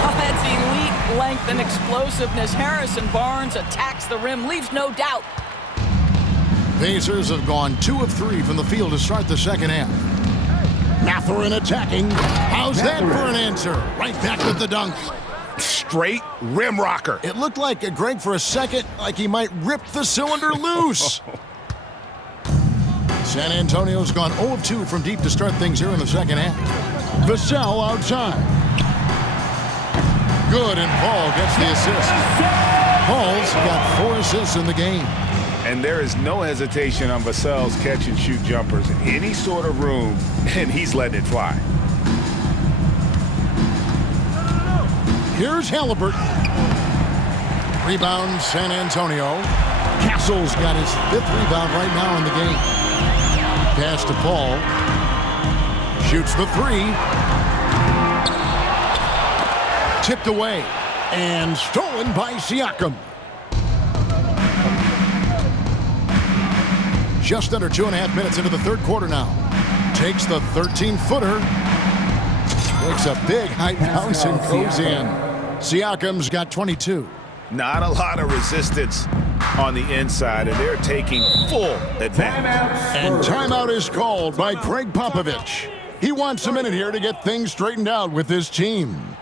Oh, that's elite length and explosiveness. Harrison Barnes attacks the rim, leaves no doubt. Pacers have gone 2 of 3 from the field to start the second half. Mathurin attacking. How's that for an answer? Right back with the dunk. Straight rim rocker. It looked like Greg for a second like he might rip the cylinder loose. San Antonio's gone 0 of 2 from deep to start things here in the second half. Vassell outside. Good, and Paul gets the assist. Paul's got 4 assists in the game. And there is no hesitation on Vassell's catch-and-shoot jumpers. Any sort of room, and he's letting it fly. Here's Halliburton. Rebound, San Antonio. Castle's got his 5th rebound right now in the game. Pass to Paul. Shoots the 3. Tipped away. And stolen by Siakam. Just under 2.5 minutes into the third quarter now. Takes the 13-footer. Makes a big high bounce and goes in. Siakam's got 22. Not a lot of resistance on the inside, and they're taking full advantage. And timeout is called by Craig Popovich. He wants a minute here to get things straightened out with his team.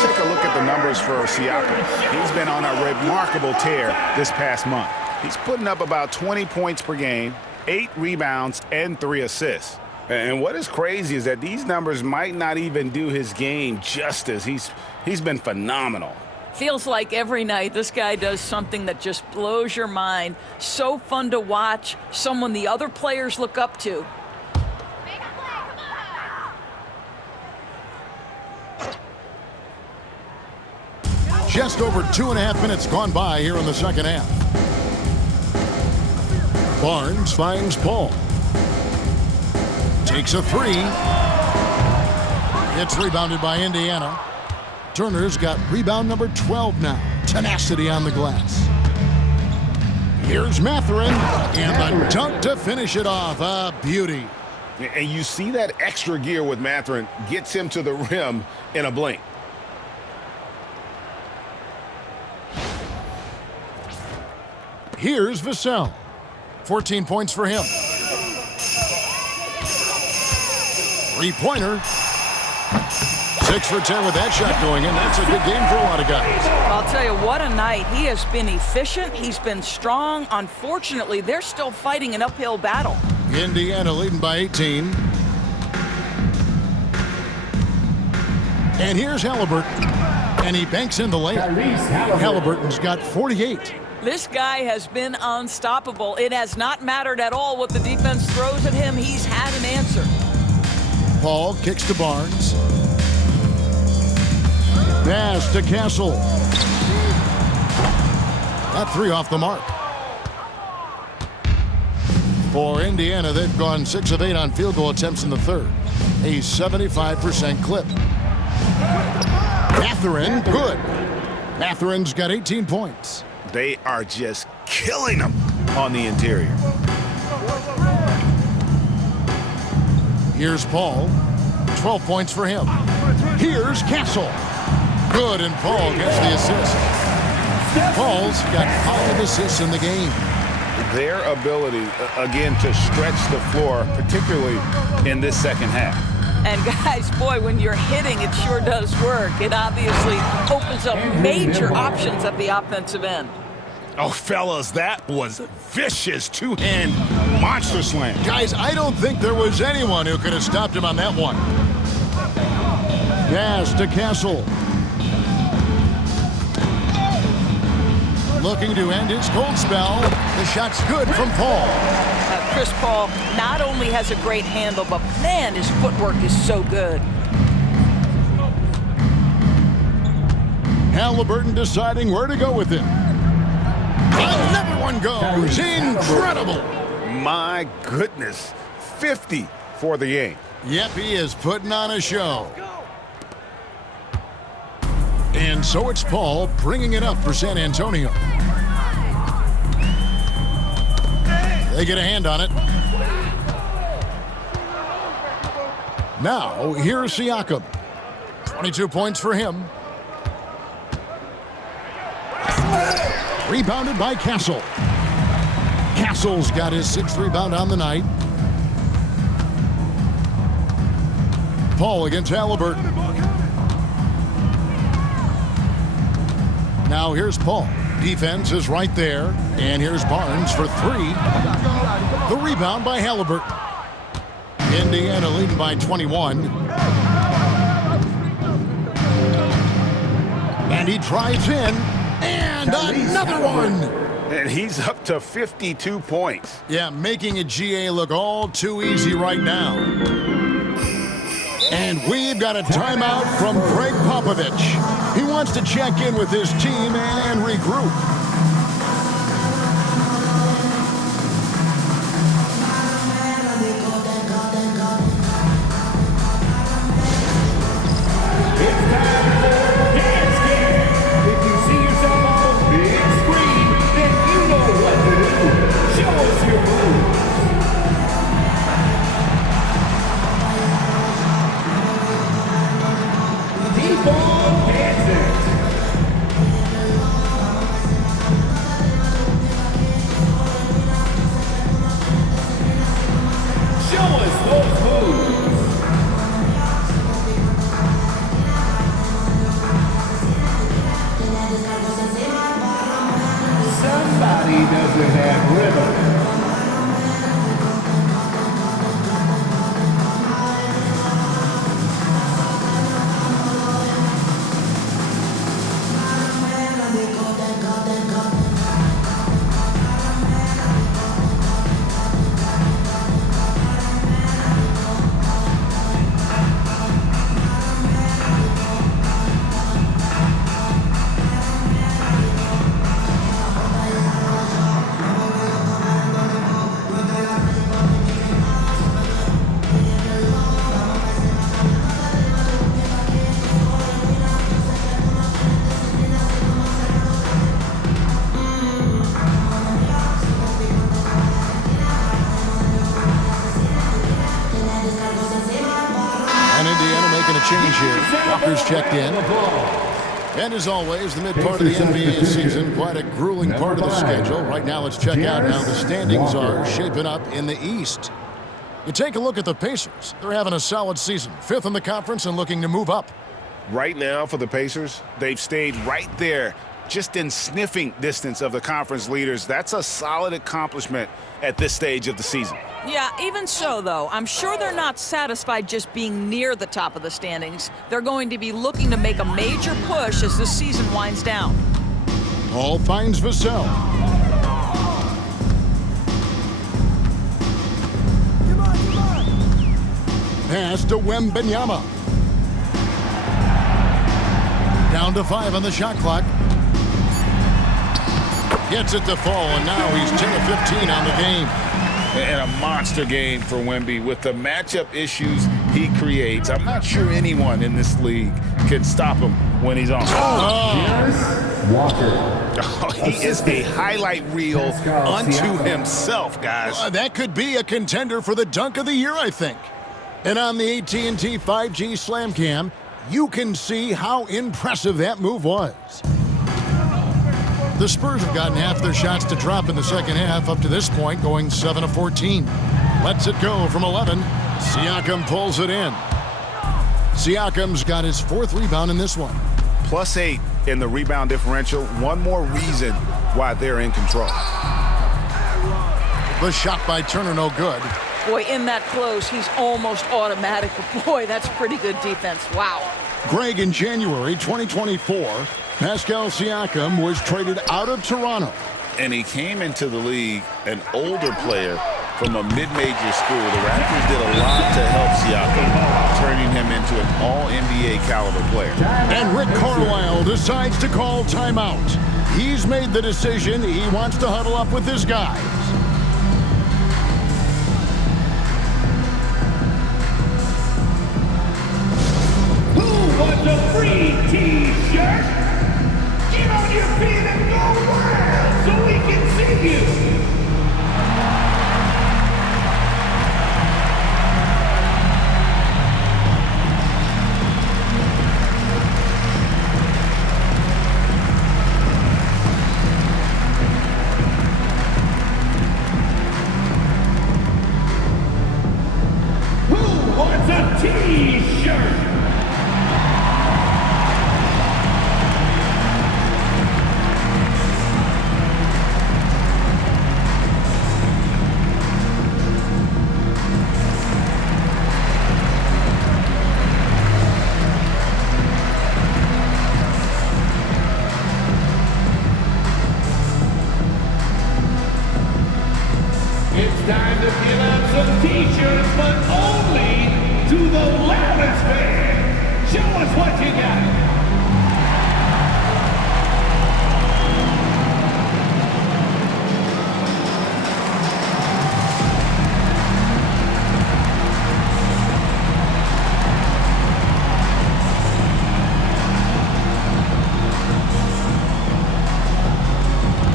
Take a look at the numbers for Siakam. He's been on a remarkable tear this past month. He's putting up about 20 points per game, 8 rebounds, and 3 assists. And what is crazy is that these numbers might not even do his game justice. He's been phenomenal. Feels like every night this guy does something that just blows your mind. So fun to watch, someone the other players look up to. Just over 2.5 minutes gone by here in the second half. Barnes finds Paul. Takes a 3. It's rebounded by Indiana. Turner's got rebound number 12 now. Tenacity on the glass. Here's Mathurin, and the dunk to finish it off. A beauty. And you see that extra gear with Mathurin gets him to the rim in a blink. Here's Vassell. 14 points for him. 3-pointer. 6 for 10 with that shot going in. That's a good game for a lot of guys. I'll tell you, what a night. He has been efficient. He's been strong. Unfortunately, they're still fighting an uphill battle. Indiana leading by 18. And here's Halliburton. And he banks in the layup. Halliburton's got 48. This guy has been unstoppable. It has not mattered at all what the defense throws at him. He's had an answer. Paul kicks to Barnes. Pass to Castle. That three off the mark. For Indiana, they've gone 6 of 8 on field goal attempts in the third. A 75% clip. Mathurin, good. Mathurin's got 18 points. They are just killing them on the interior. Here's Paul. 12 points for him. Here's Castle. Good, and Paul gets the assist. Paul's got 5 assists in the game. Their ability, again, to stretch the floor, particularly in this second half. And guys, boy, when you're hitting, it sure does work. It obviously opens up major options at the offensive end. Oh, fellas, that was a vicious two-hand monster slam. Guys, I don't think there was anyone who could have stopped him on that one. Pass to Castle. Looking to end his cold spell. The shot's good from Paul. Chris Paul not only has a great handle, but man, his footwork is so good. Halliburton deciding where to go with it. Another one goes. Incredible. My goodness. 50 for the game. Yep, he is putting on a show. And so it's Paul bringing it up for San Antonio. They get a hand on it. Now, here's Siakam. 22 points for him. Rebounded by Castle. Castle's got his 6th rebound on the night. Paul against Halliburton. Now here's Paul. Defense is right there. And here's Barnes for 3. The rebound by Halliburton. Indiana leading by 21. And he drives in. And another one. And he's up to 52 points. Yeah, making a GA look all too easy right now. And we've got a timeout from Greg Popovich. He wants to check in with his team and regroup. Checked in. And as always, the mid part of the NBA season, quite a grueling part of the schedule. Right now, let's check out how the standings are shaping up in the East. You take a look at the Pacers. They're having a solid season, 5th in the conference and looking to move up. Right now for the Pacers, they've stayed right there just in sniffing distance of the conference leaders. That's a solid accomplishment at this stage of the season. Yeah, even so, though, I'm sure they're not satisfied just being near the top of the standings. They're going to be looking to make a major push as the season winds down. Paul finds Vassell. Pass to Wembanyama. Down to 5 on the shot clock. Gets it to fall, and now he's 10 of 15 on the game. And a monster game for Wemby with the matchup issues he creates. I'm not sure anyone in this league can stop him when he's on. He is a highlight reel unto himself, guys. That could be a contender for the dunk of the year, I think. And on the AT&T 5G Slam Cam, you can see how impressive that move was. The Spurs have gotten half their shots to drop in the second half up to this point, going 7 of 14. Lets it go from 11. Siakam pulls it in. Siakam's got his 4th rebound in this one. +8 in the rebound differential. One more reason why they're in control. The shot by Turner, no good. Boy, in that close, he's almost automatic. Boy, that's pretty good defense. Wow. Greg, in January 2024, Pascal Siakam was traded out of Toronto. And he came into the league an older player from a mid-major school. The Raptors did a lot to help Siakam, turning him into an all-NBA caliber player. And Rick Carlisle decides to call timeout. He's made the decision. He wants to huddle up with his guys. Who wants a free t-shirt? Get on your feet and go wild so we can see you. Who wants a t-shirt? It's time to give out some t-shirts, but only to the loudest fans. Show us what you got.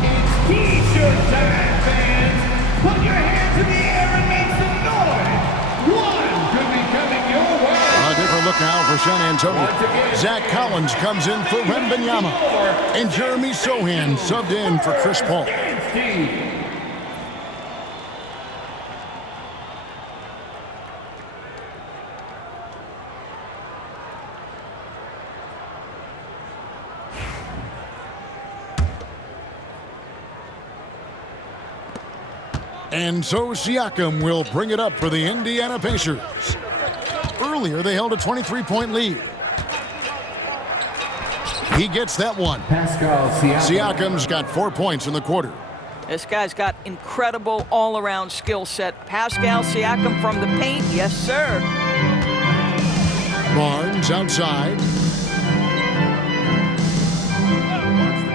It's t-shirt time, fans. Put your hands in the air and make some noise. One could be coming your way. A different look now for San Antonio. Zach Collins comes in for Wembanyama. And Jeremy Sohan subbed in for Chris Paul. And so Siakam will bring it up for the Indiana Pacers. Earlier, they held a 23-point lead. He gets that one. Siakam's got 4 points in the quarter. This guy's got incredible all-around skill set. Pascal Siakam from the paint, yes, sir. Barnes outside.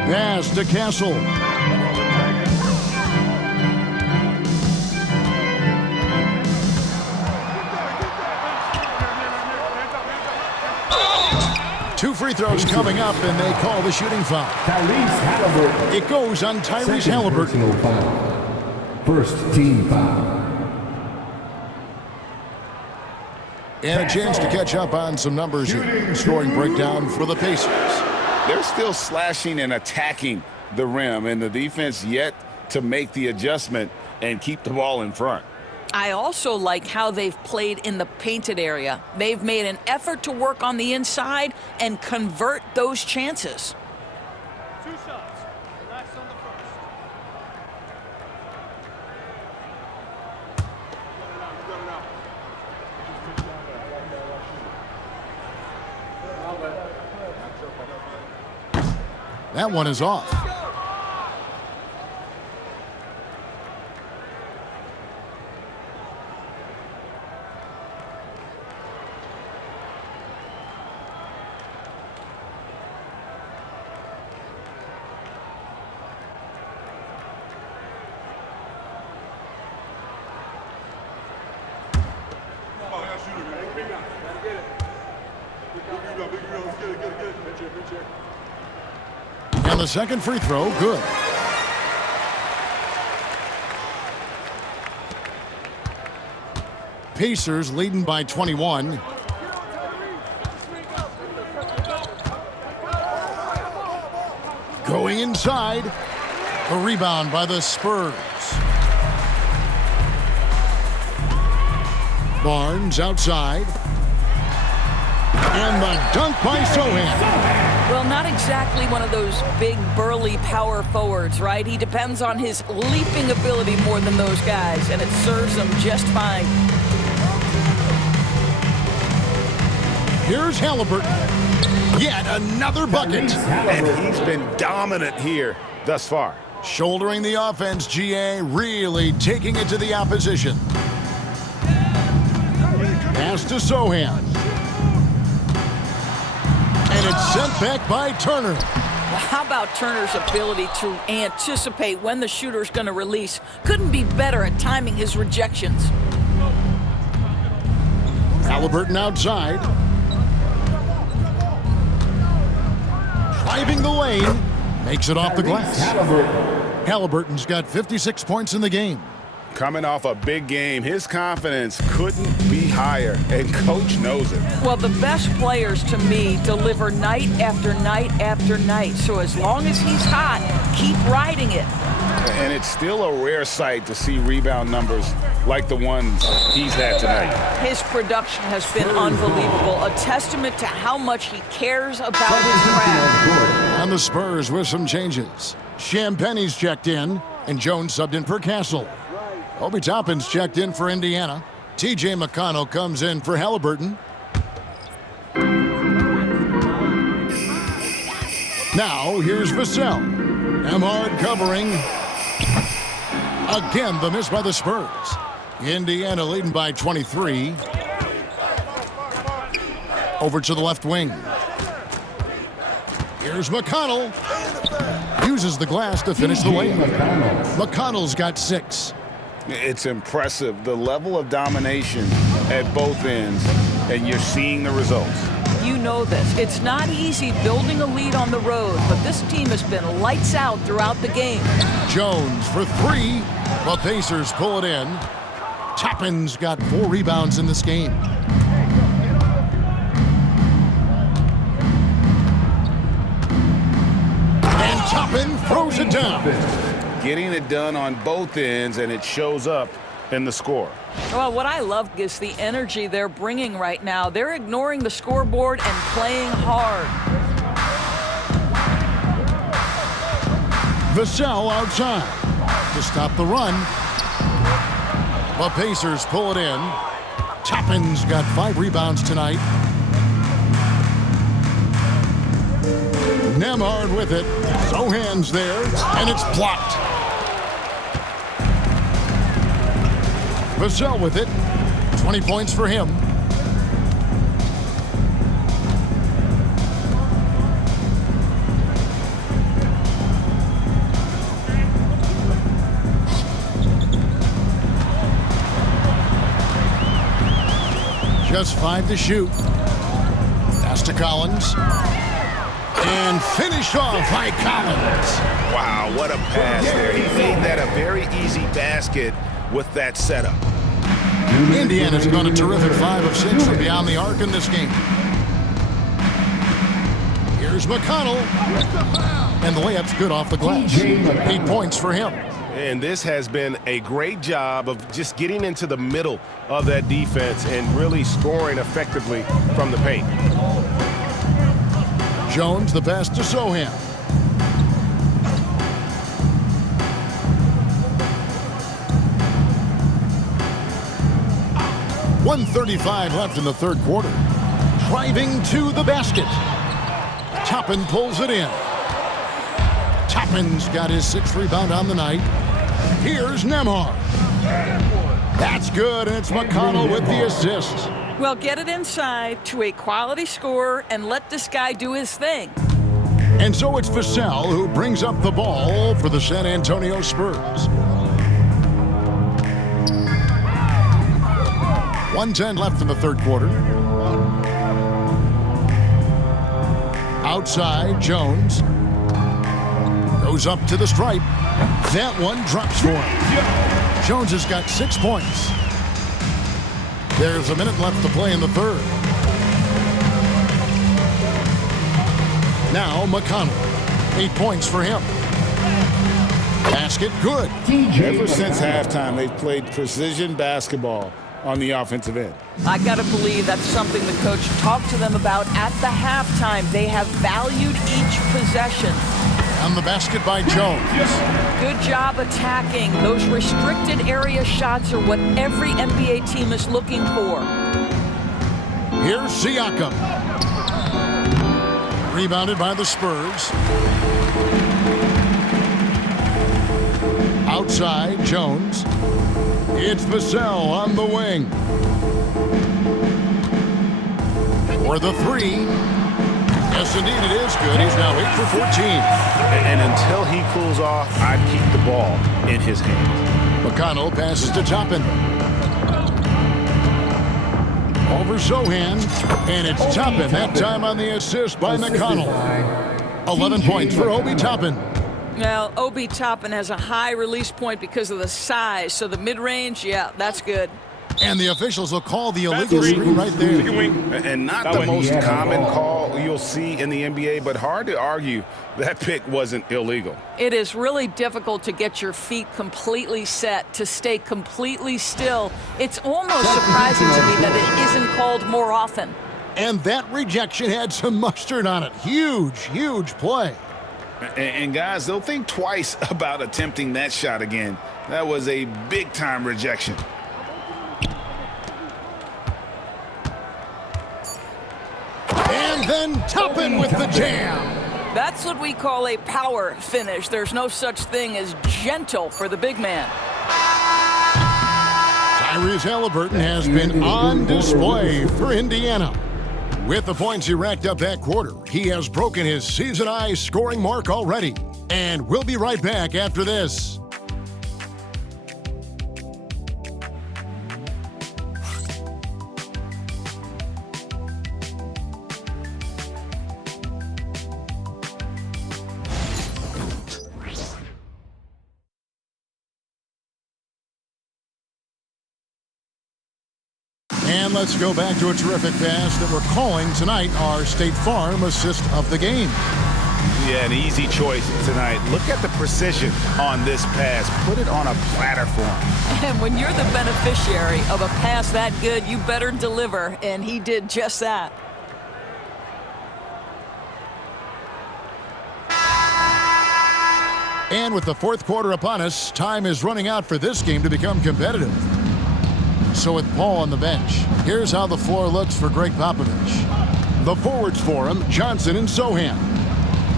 Pass to Castle. Two free throws coming up, and they call the shooting foul. It goes on Tyrese Halliburton. First team foul. And a chance to catch up on some numbers here. Scoring breakdown for the Pacers. They're still slashing and attacking the rim, and the defense yet to make the adjustment and keep the ball in front. I also like how they've played in the painted area. They've made an effort to work on the inside and convert those chances. That one is off. And the second free throw, good. Pacers leading by 21. Going inside. The rebound by the Spurs. Barnes outside. And the dunk by Sohan. Well, not exactly one of those big, burly power forwards, right? He depends on his leaping ability more than those guys, and it serves him just fine. Here's Halliburton. Yet another bucket. And he's been dominant here thus far. Shouldering the offense, GA, really taking it to the opposition. Pass to Sohan. And it's sent back by Turner. Well, how about Turner's ability to anticipate when the shooter's going to release? Couldn't be better at timing his rejections. Halliburton outside. Driving the lane. Makes it off the glass. Halliburton's got 56 points in the game. Coming off a big game, his confidence couldn't be higher, and coach knows it. Well, the best players, to me, deliver night after night after night. So as long as he's hot, keep riding it. And it's still a rare sight to see rebound numbers like the ones he's had tonight. His production has been unbelievable, a testament to how much he cares about his craft. And the Spurs with some changes. Champagne's checked in, and Jones subbed in for Castle. Obi Toppin's checked in for Indiana. T.J. McConnell comes in for Halliburton. Now, here's Vassell. Nembhard covering. Again, the miss by the Spurs. Indiana leading by 23. Over to the left wing. Here's McConnell. Uses the glass to finish the lane. McConnell's got 6. It's impressive, the level of domination at both ends, and you're seeing the results. You know this. It's not easy building a lead on the road, but this team has been lights out throughout the game. Jones for 3. The Pacers pull it in. Toppin's got 4 rebounds in this game. And Toppin throws it down. Getting it done on both ends, and it shows up in the score. Well, what I love is the energy they're bringing right now. They're ignoring the scoreboard and playing hard. Vassell outside to stop the run. The Pacers pull it in. Toppin's got 5 rebounds tonight. Nembhard with it. Sohan's there, and it's blocked. Vassell with it. 20 points for him. Just 5 to shoot. Pass to Collins. And finished off by Collins. Wow, what a pass there. He made that a very easy basket with that setup. Indiana's gone a terrific 5 of 6 from beyond the arc in this game. Here's McConnell. And the layup's good off the glass. 8 points for him. And this has been a great job of just getting into the middle of that defense and really scoring effectively from the paint. Jones, the pass to Sohan. .135 left in the third quarter. Driving to the basket. Toppin pulls it in. Toppin's got his 6th rebound on the night. Here's Nembhard. That's good, and it's McConnell with the assist. Well, get it inside to a quality scorer and let this guy do his thing. And so it's Vassell who brings up the ball for the San Antonio Spurs. 1:10 left in the third quarter. Outside, Jones goes up to the stripe. That one drops for him. Jones has got 6 points. There's a minute left to play in the third. Now McConnell, 8 points for him. Basket good. Ever since halftime, they've played precision basketball on the offensive end. I got to believe that's something the coach talked to them about at the halftime. They have valued each possession. On the basket by Jones. Good job attacking. Those restricted area shots are what every NBA team is looking for. Here's Siakam. Rebounded by the Spurs. Outside, Jones. It's Vassell on the wing. For the three. Yes, indeed, it is good. He's now 8 for 14. And until he cools off, I'd keep the ball in his hands. McConnell passes to Toppin. Over Zohan, and it's Toppin, that time on the assist by McConnell. 11 points for Obi Toppin. Well, Obi Toppin has a high release point because of the size, so the mid-range, yeah, that's good. And the officials will call the illegal screen right there. And not the most common call you'll see in the NBA, but hard to argue that pick wasn't illegal. It is really difficult to get your feet completely set, to stay completely still. It's almost surprising to me that it isn't called more often. And that rejection had some mustard on it. Huge, huge play. And guys, they'll think twice about attempting that shot again. That was a big-time rejection. And then Toppin with the jam. That's what we call a power finish. There's no such thing as gentle for the big man. Tyrese Halliburton has been on display for Indiana. With the points he racked up that quarter, he has broken his season-high scoring mark already. And we'll be right back after this. And let's go back to a terrific pass that we're calling tonight our State Farm assist of the game. Yeah, an easy choice tonight. Look at the precision on this pass. Put it on a platter for him. And when you're the beneficiary of a pass that good, you better deliver, and he did just that. And with the fourth quarter upon us, time is running out for this game to become competitive. So with Paul on the bench, here's how the floor looks for Greg Popovich. The forwards for him, Johnson and Zohan.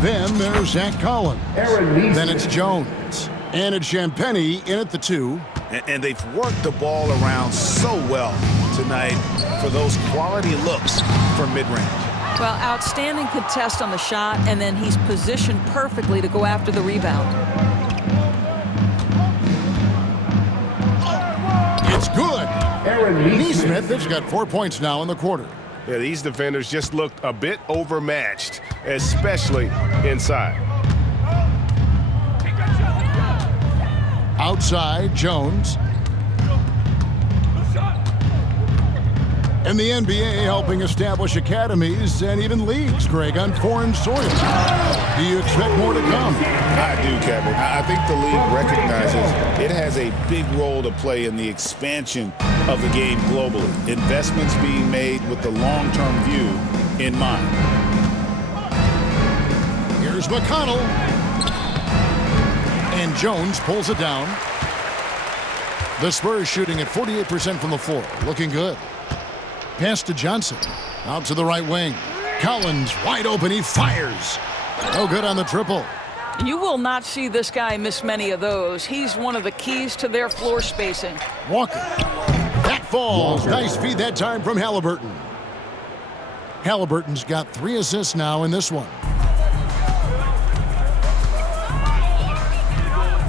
Then there's Zach Collins. Then it's Jones. And it's Champagnie in at the 2. And they've worked the ball around so well tonight for those quality looks from mid-range. Well, outstanding contest on the shot, and then he's positioned perfectly to go after the rebound. It's good. Neesmith has got 4 points now in the quarter. Yeah, these defenders just looked a bit overmatched, especially inside. Outside, Jones. And the NBA helping establish academies and even leagues, Greg, on foreign soil. Do you expect more to come? I do, Kevin. I think the league recognizes it has a big role to play in the expansion of the game globally. Investments being made with the long-term view in mind. Here's McConnell. And Jones pulls it down. The Spurs shooting at 48% from the floor. Looking good. Pass to Johnson. Out to the right wing. Collins wide open. He fires. No good on the triple. You will not see this guy miss many of those. He's one of the keys to their floor spacing. Walker. That falls. Nice feed that time from Halliburton. Halliburton's got 3 assists now in this one.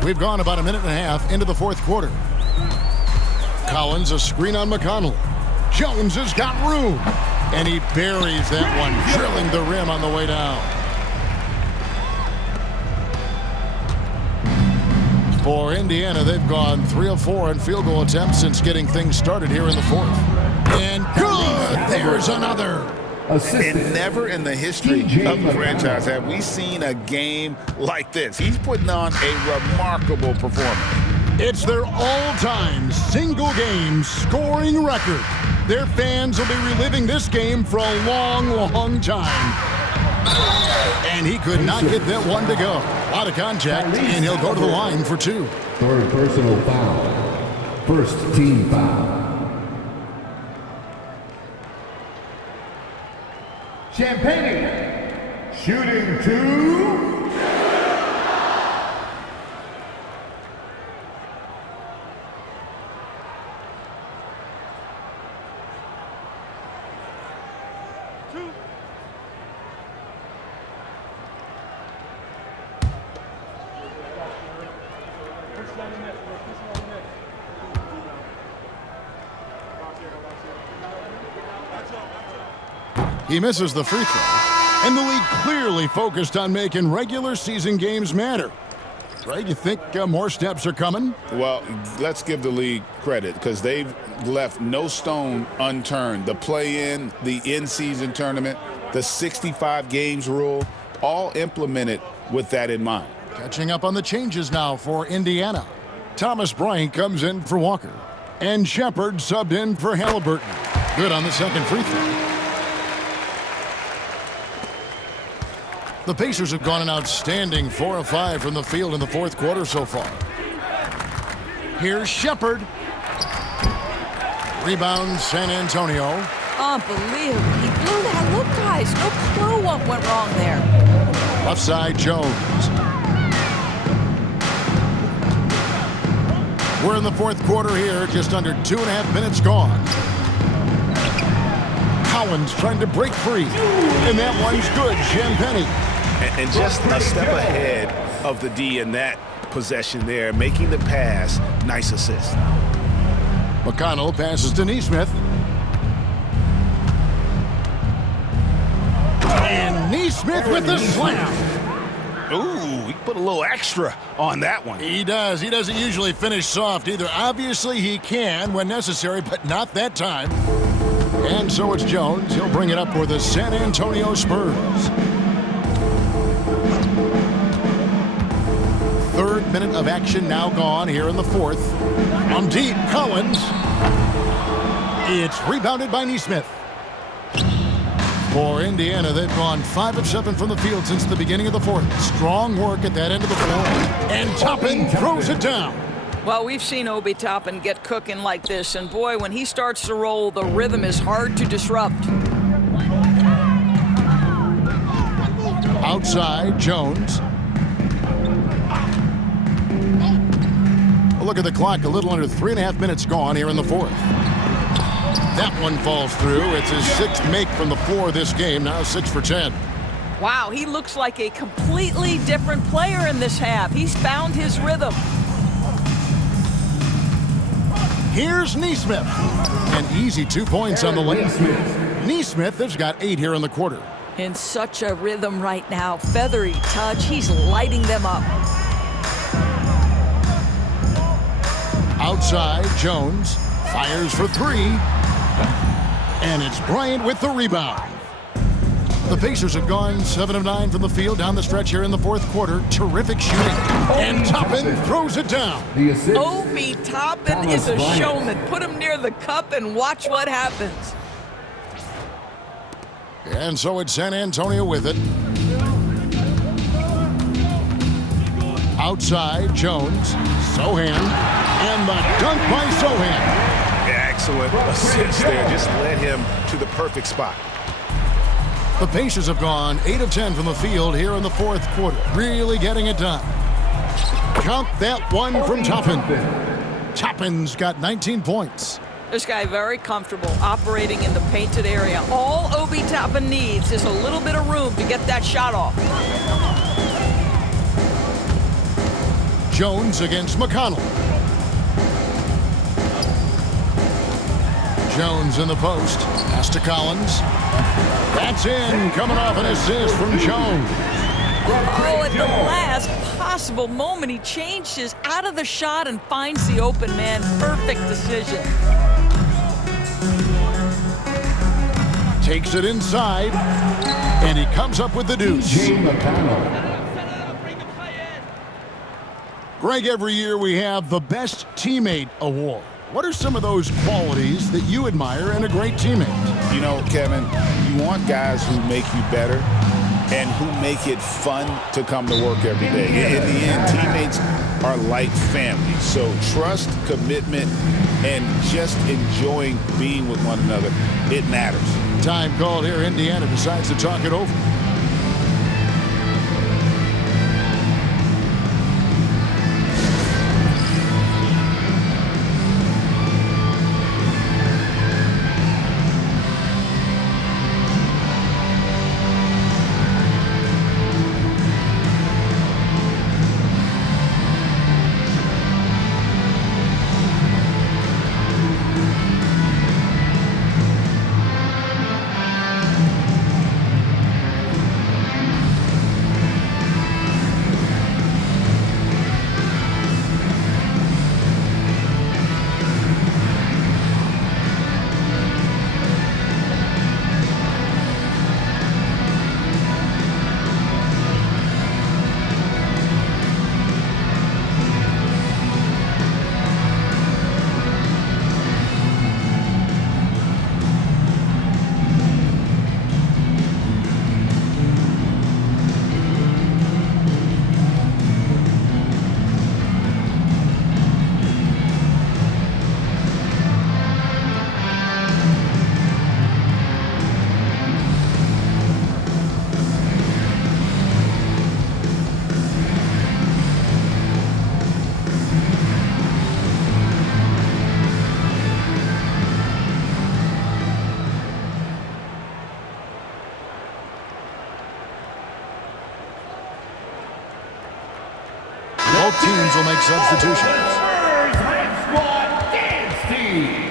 We've gone about a minute and a half into the fourth quarter. Collins, a screen on McConnell. Jones has got room. And he buries that one, drilling the rim on the way down. For Indiana, they've gone 3 of 4 in field goal attempts since getting things started here in the fourth. And good! There's another. And never in the history of the franchise have we seen a game like this. He's putting on a remarkable performance. It's their all-time single-game scoring record. Their fans will be reliving this game for a long, long time. And he could not get that one to go. A lot of contact, and he'll go to the line for 2. Third personal foul. First team foul. Champagne shooting 2. He misses the free throw, and the league clearly focused on making regular season games matter. Right? You think more steps are coming? Well, let's give the league credit because they've left no stone unturned. The play-in, the in-season tournament, the 65 games rule, all implemented with that in mind. Catching up on the changes now for Indiana. Thomas Bryant comes in for Walker, and Shepard subbed in for Halliburton. Good on the second free throw. The Pacers have gone an outstanding 4 of 5 from the field in the fourth quarter so far. Here's Shepard. Rebound, San Antonio. Unbelievable. He blew that look, guys. No clue what went wrong there. Left side, Jones. We're in the fourth quarter here, just under 2.5 minutes gone. Collins trying to break free, and that one's good. Champagne. And just a step ahead of the D in that possession there, making the pass. Nice assist. McConnell passes to Neesmith. And Neesmith with the slam. Ooh, he put a little extra on that one. He does. He doesn't usually finish soft either. Obviously, he can when necessary, but not that time. And so it's Jones. He'll bring it up for the San Antonio Spurs. Third minute of action now gone here in the fourth. On deep, Collins. It's rebounded by Neesmith. For Indiana, they've gone 5 of 7 from the field since the beginning of the fourth. Strong work at that end of the floor. And Toppin throws it down. Well, we've seen Obi Toppin get cooking like this, and boy, when he starts to roll, the rhythm is hard to disrupt. Outside, Jones. Look at the clock, a little under 3.5 minutes gone here in the fourth. That one falls through. It's his 6th make from the floor this game, now 6 for 10. Wow, he looks like a completely different player in this half. He's found his rhythm. Here's Neesmith. An easy 2 points on the layup. Neesmith has got 8 here in the quarter. In such a rhythm right now. Feathery touch. He's lighting them up. Outside, Jones fires for 3. And it's Bryant with the rebound. The Pacers have gone 7 of 9 from the field down the stretch here in the fourth quarter. Terrific shooting. And Toppin throws it down. Obi Toppin is a showman. Put him near the cup and watch what happens. And so it's San Antonio with it. Outside, Jones. Sohan. And the dunk by Sohan. Excellent assist there. Just led him to the perfect spot. The Pacers have gone 8 of 10 from the field here in the fourth quarter. Really getting it done. Count that one from Toppin. Toppin's got 19 points. This guy very comfortable operating in the painted area. All Obi Toppin needs is a little bit of room to get that shot off. Jones against McConnell. Jones in the post. Pass to Collins. That's in. Coming off an assist from Jones. Oh, at the last possible moment, he changes out of the shot and finds the open man. Perfect decision. Takes it inside, and he comes up with the deuce. Greg, every year we have the Best Teammate Award. What are some of those qualities that you admire in a great teammate? You know, Kevin, you want guys who make you better and who make it fun to come to work every day. In the end, teammates are like family. So trust, commitment, and just enjoying being with one another, it matters. Time called here. Indiana decides to talk it over. Both teams will make substitutions. Spurs High Squad Dance Team.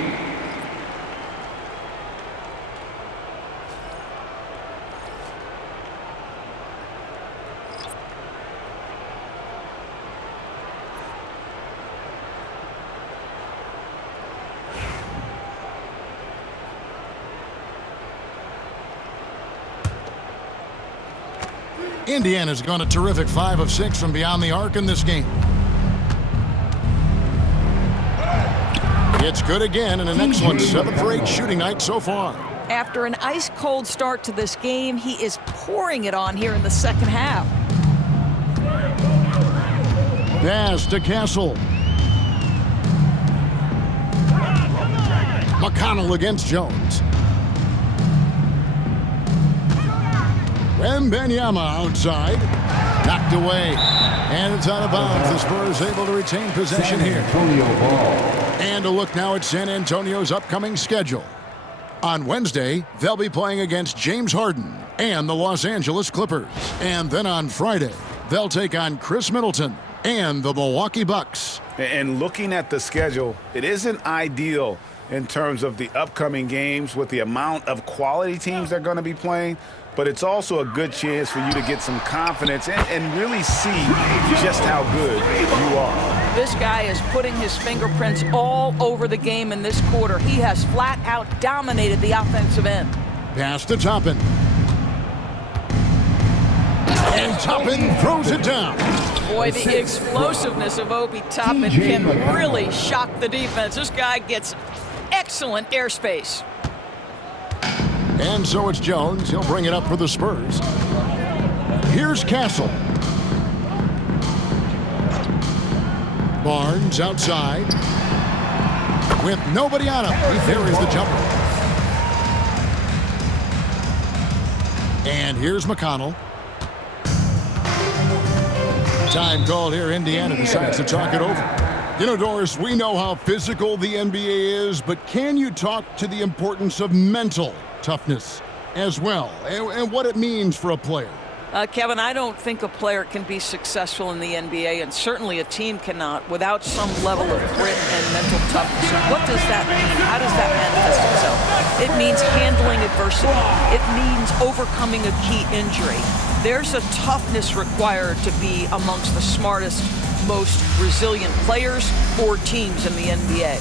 Indiana's gone a terrific 5 of 6 from beyond the arc in this game. It's good again, and an excellent 7 for 8 shooting night so far. After an ice-cold start to this game, he is pouring it on here in the second half. Pass to Castle. McConnell against Jones. Wembanyama outside. Knocked away. And it's out of bounds. The Spurs able to retain possession here. And a look now at San Antonio's upcoming schedule. On Wednesday, they'll be playing against James Harden and the Los Angeles Clippers. And then on Friday, they'll take on Chris Middleton and the Milwaukee Bucks. And looking at the schedule, it isn't ideal in terms of the upcoming games with the amount of quality teams they're going to be playing, but it's also a good chance for you to get some confidence and really see just how good you are. This guy is putting his fingerprints all over the game in this quarter. He has flat out dominated the offensive end. Pass to Toppin. And Toppin throws it down. Boy, the explosiveness of Obi Toppin can really shock the defense. This guy gets excellent airspace. And so it's Jones. He'll bring it up for the Spurs. Here's Castle. Barnes outside. With nobody on him, he buries the jumper. And here's McConnell. Time called here. Indiana decides to talk it over. You know, Doris, we know how physical the NBA is, but can you talk to the importance of mental toughness as well and what it means for a player? Kevin, I don't think a player can be successful in the NBA, and certainly a team cannot, without some level of grit and mental toughness. And what does that mean? How does that manifest itself? It means handling adversity. It means overcoming a key injury. There's a toughness required to be amongst the smartest, most resilient players or teams in the NBA.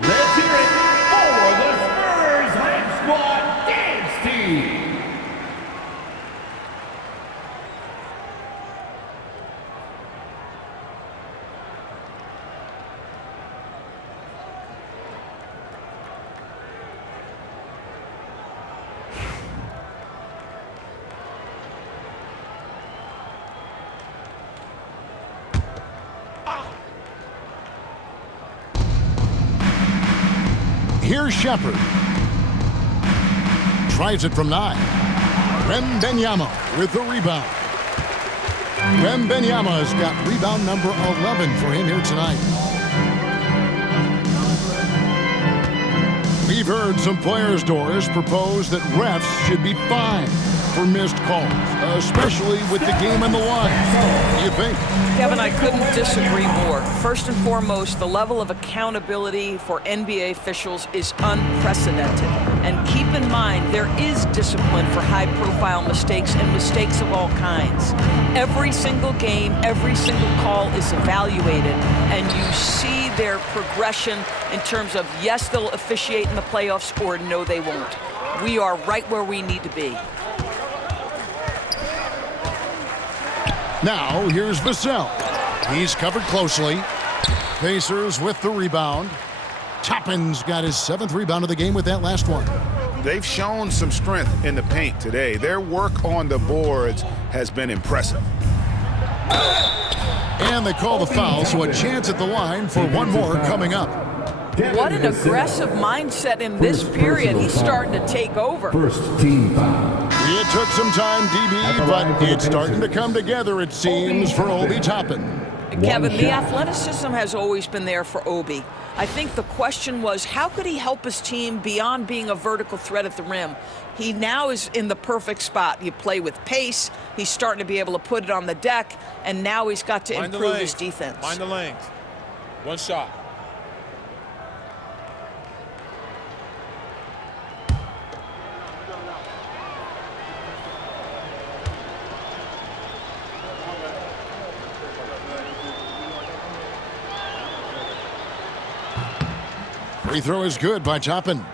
Let's hear it for the Spurs Hype Squad Dance Team. Here's Shepard. Tries it from 9. Wembanyama with the rebound. Wembanyama has got rebound number 11 for him here tonight. We've heard some players, Doris, propose that refs should be fined for missed calls, especially with the game on the line. What do you think? Kevin, I couldn't disagree more. First and foremost, the level of accountability for NBA officials is unprecedented. And keep in mind, there is discipline for high-profile mistakes and mistakes of all kinds. Every single game, every single call is evaluated, and you see their progression in terms of, yes, they'll officiate in the playoffs, or no, they won't. We are right where we need to be. Now, here's Vassell. He's covered closely. Pacers with the rebound. Toppin's got his 7th rebound of the game with that last one. They've shown some strength in the paint today. Their work on the boards has been impressive. And they call the foul, so a chance at the line for one more coming up. What an aggressive mindset in this period. He's starting to take over. First team foul. It took some time, DB, but it's starting to come together, it seems, for Obi Toppin. Kevin, the athleticism has always been there for Obi. I think the question was, how could he help his team beyond being a vertical threat at the rim? He now is in the perfect spot. You play with pace. He's starting to be able to put it on the deck, and now he's got to improve his defense. Mind the lanes. One shot. Free throw is good by Toppin.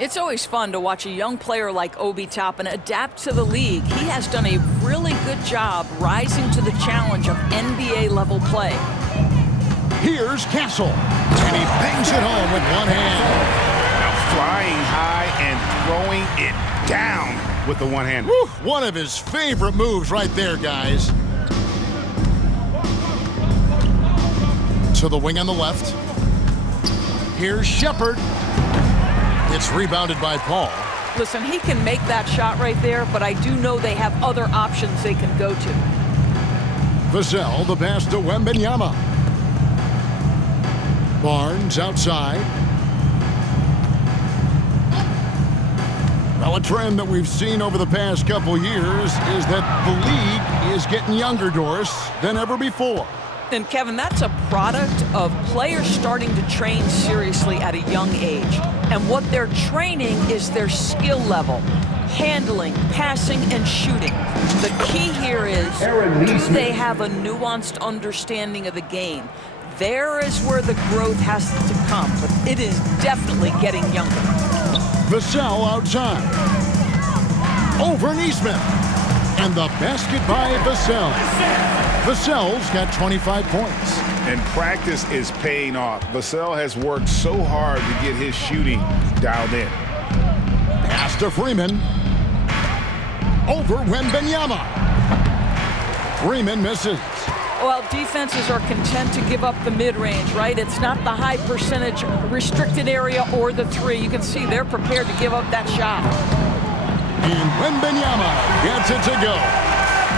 It's always fun to watch a young player like Obi Toppin adapt to the league. He has done a really good job rising to the challenge of NBA-level play. Here's Castle, and he bangs it home with one hand. Now flying high and throwing it down with the one hand. Woo, one of his favorite moves right there, guys. To the wing on the left. Here's Shepard. It's rebounded by Paul. Listen, he can make that shot right there, but I do know they have other options they can go to. Vassell, the pass to Wembanyama. Barnes outside. Well, a trend that we've seen over the past couple years is that the league is getting younger, Doris, than ever before. And Kevin, that's a product of players starting to train seriously at a young age. And what they're training is their skill level, handling, passing, and shooting. The key here is, do they have a nuanced understanding of the game? There is where the growth has to come, but it is definitely getting younger. Vassell outside. Over Neesmith. And the basket by Vassell. Vassell's got 25 points. And practice is paying off. Vassell has worked so hard to get his shooting dialed in. Pass to Freeman. Over Wembanyama. Freeman misses. Well, defenses are content to give up the mid-range, right? It's not the high percentage restricted area or the three. You can see they're prepared to give up that shot. And Wembanyama gets it to go.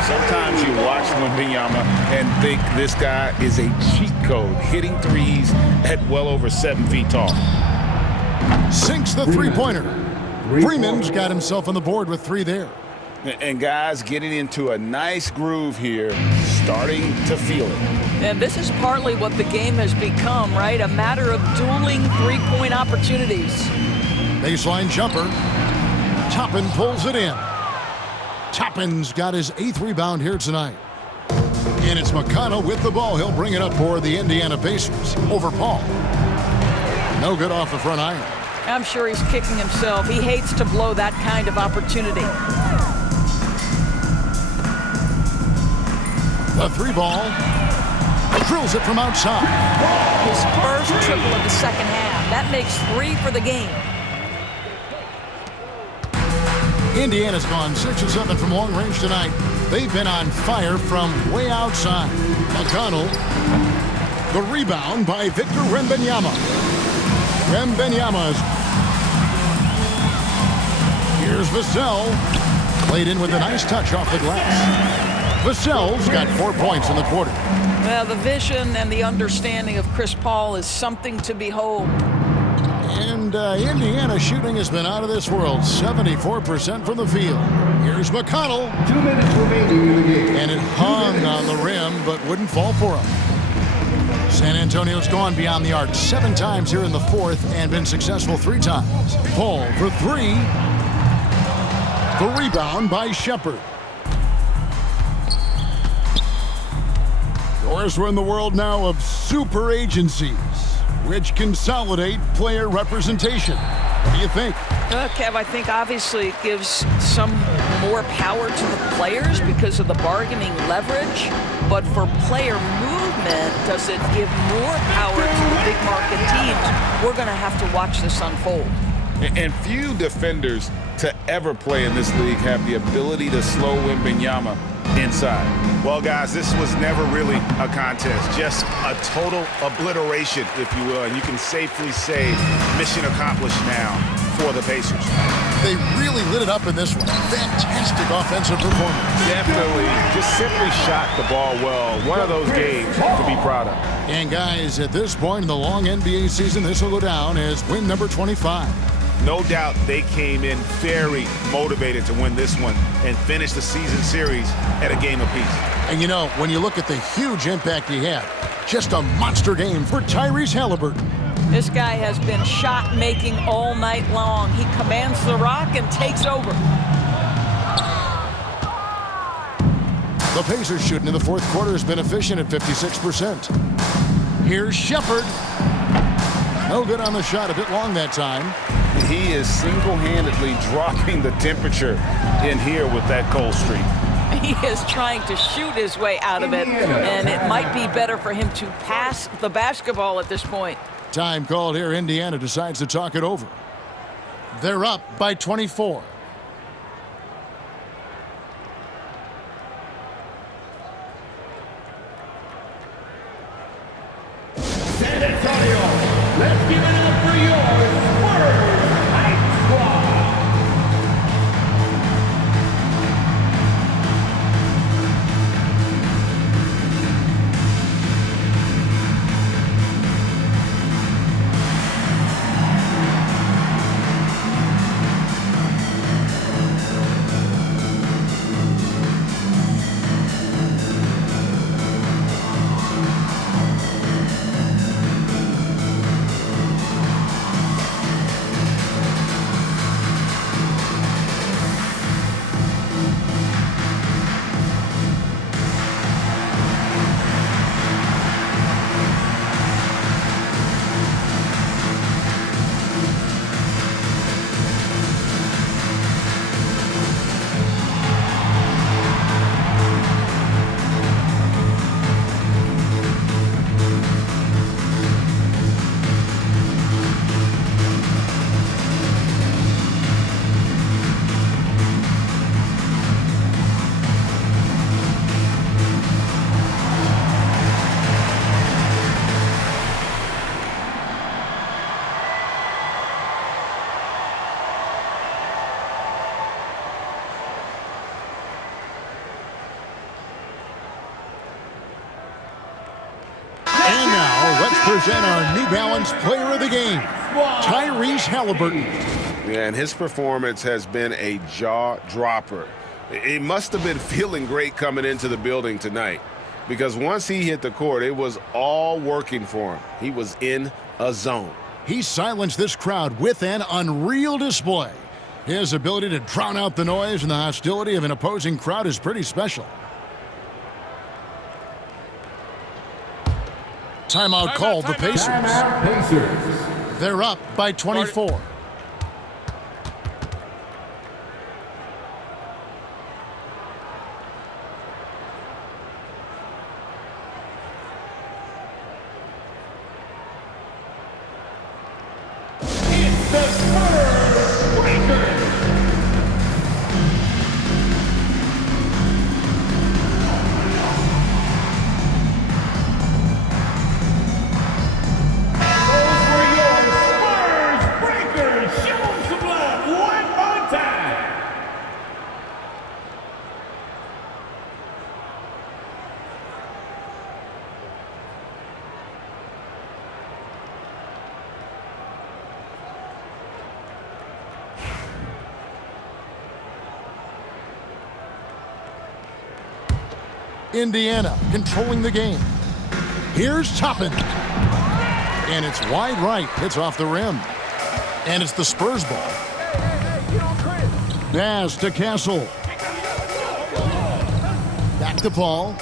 Sometimes you watch Wembanyama and think this guy is a cheat code, hitting threes at well over 7 feet tall. Sinks the three-pointer. Freeman's got himself on the board with 3 there. And guys getting into a nice groove here, starting to feel it. And this is partly what the game has become, right? A matter of dueling three-point opportunities. Baseline jumper. Toppin pulls it in. Toppin's got his 8th rebound here tonight. And it's McConnell with the ball. He'll bring it up for the Indiana Pacers over Paul. No good off the front iron. I'm sure he's kicking himself. He hates to blow that kind of opportunity. The 3-ball. Drills it from outside. His first triple of the second half. That makes 3 for the game. Indiana's gone 6 of 7 from long range tonight. They've been on fire from way outside. McConnell. The rebound by Victor Wembanyama. Wembanyama's. Here's Vassell. Played in with a nice touch off the glass. Vassell's got 4 points in the quarter. Well, the vision and the understanding of Chris Paul is something to behold. And Indiana shooting has been out of this world. 74% from the field. Here's McConnell. 2 minutes remaining in the game. And it hung on the rim, but wouldn't fall for him. San Antonio's gone beyond the arc 7 times here in the 4th and been successful 3 times. Paul for 3. The rebound by Shepard. Doris, we're in the world now of super agencies, which consolidate player representation. What do you think? Kev, I think obviously it gives some more power to the players because of the bargaining leverage. But for player movement, does it give more power to the big market teams? We're going to have to watch this unfold. And few defenders to ever play in this league have the ability to slow Wembanyama inside. Well, guys, this was never really a contest, just a total obliteration, if you will. And you can safely say mission accomplished now for the Pacers. They really lit it up in this one. Fantastic offensive performance. Definitely just simply shot the ball well. One of those games to be proud of. And guys, at this point in the long NBA season, this will go down as win number 25. No doubt they came in very motivated to win this one and finish the season series at a game apiece. And you know, when you look at the huge impact he had, just a monster game for Tyrese Haliburton. This guy has been shot-making all night long. He commands the rock and takes over. The Pacers shooting in the 4th quarter has been efficient at 56%. Here's Shepard. No good on the shot, a bit long that time. He is single-handedly dropping the temperature in here with that cold streak. He is trying to shoot his way out of it, and it might be better for him to pass the basketball at this point. Time called here. Indiana decides to talk it over. They're up by 24. San Antonio, let's give it up for your Spurs Hype Squad. present our New Balance Player of the Game, Tyrese Halliburton. Yeah, and his performance has been a jaw-dropper. He must have been feeling great coming into the building tonight, because once he hit the court, it was all working for him. He was in a zone. He silenced this crowd with an unreal display. His ability to drown out the noise and the hostility of an opposing crowd is pretty special. Timeout called the Pacers. They're up by 24. It's the Spurs Breakers. Indiana controlling the game. Here's Toppin. And it's wide right. It's off the rim. And it's the Spurs ball. Pass to Castle. Back to Paul.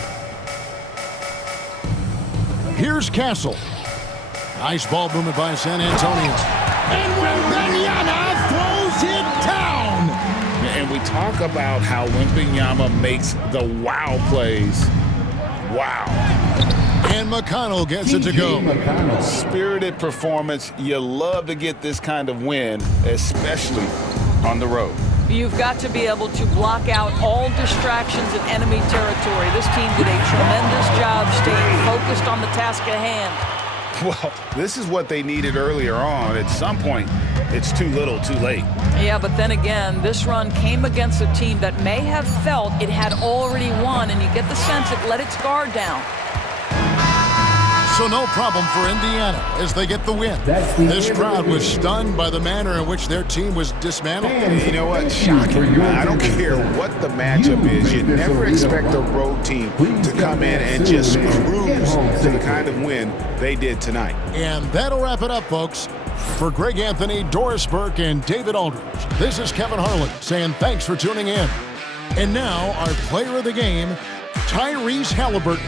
Here's Castle. Nice ball movement by San Antonio. And Wembanyama throws it down. And we talk about how Wembanyama makes the wow plays. Wow. And McConnell gets it to go. Spirited performance. You love to get this kind of win, especially on the road. You've got to be able to block out all distractions in enemy territory. This team did a tremendous job staying focused on the task at hand. Well, this is what they needed earlier on. At some point, it's too little, too late. Yeah, but then again, this run came against a team that may have felt it had already won, and you get the sense it let its guard down. So no problem for Indiana as they get the win. This crowd was stunned by the manner in which their team was dismantled. You know what? Shocking. I don't care what the matchup is. You never expect a road team to come in and just cruise to the kind of win they did tonight. And that'll wrap it up, folks. For Greg Anthony, Doris Burke, and David Aldridge, this is Kevin Harlan saying thanks for tuning in. And now, our player of the game, Tyrese Halliburton.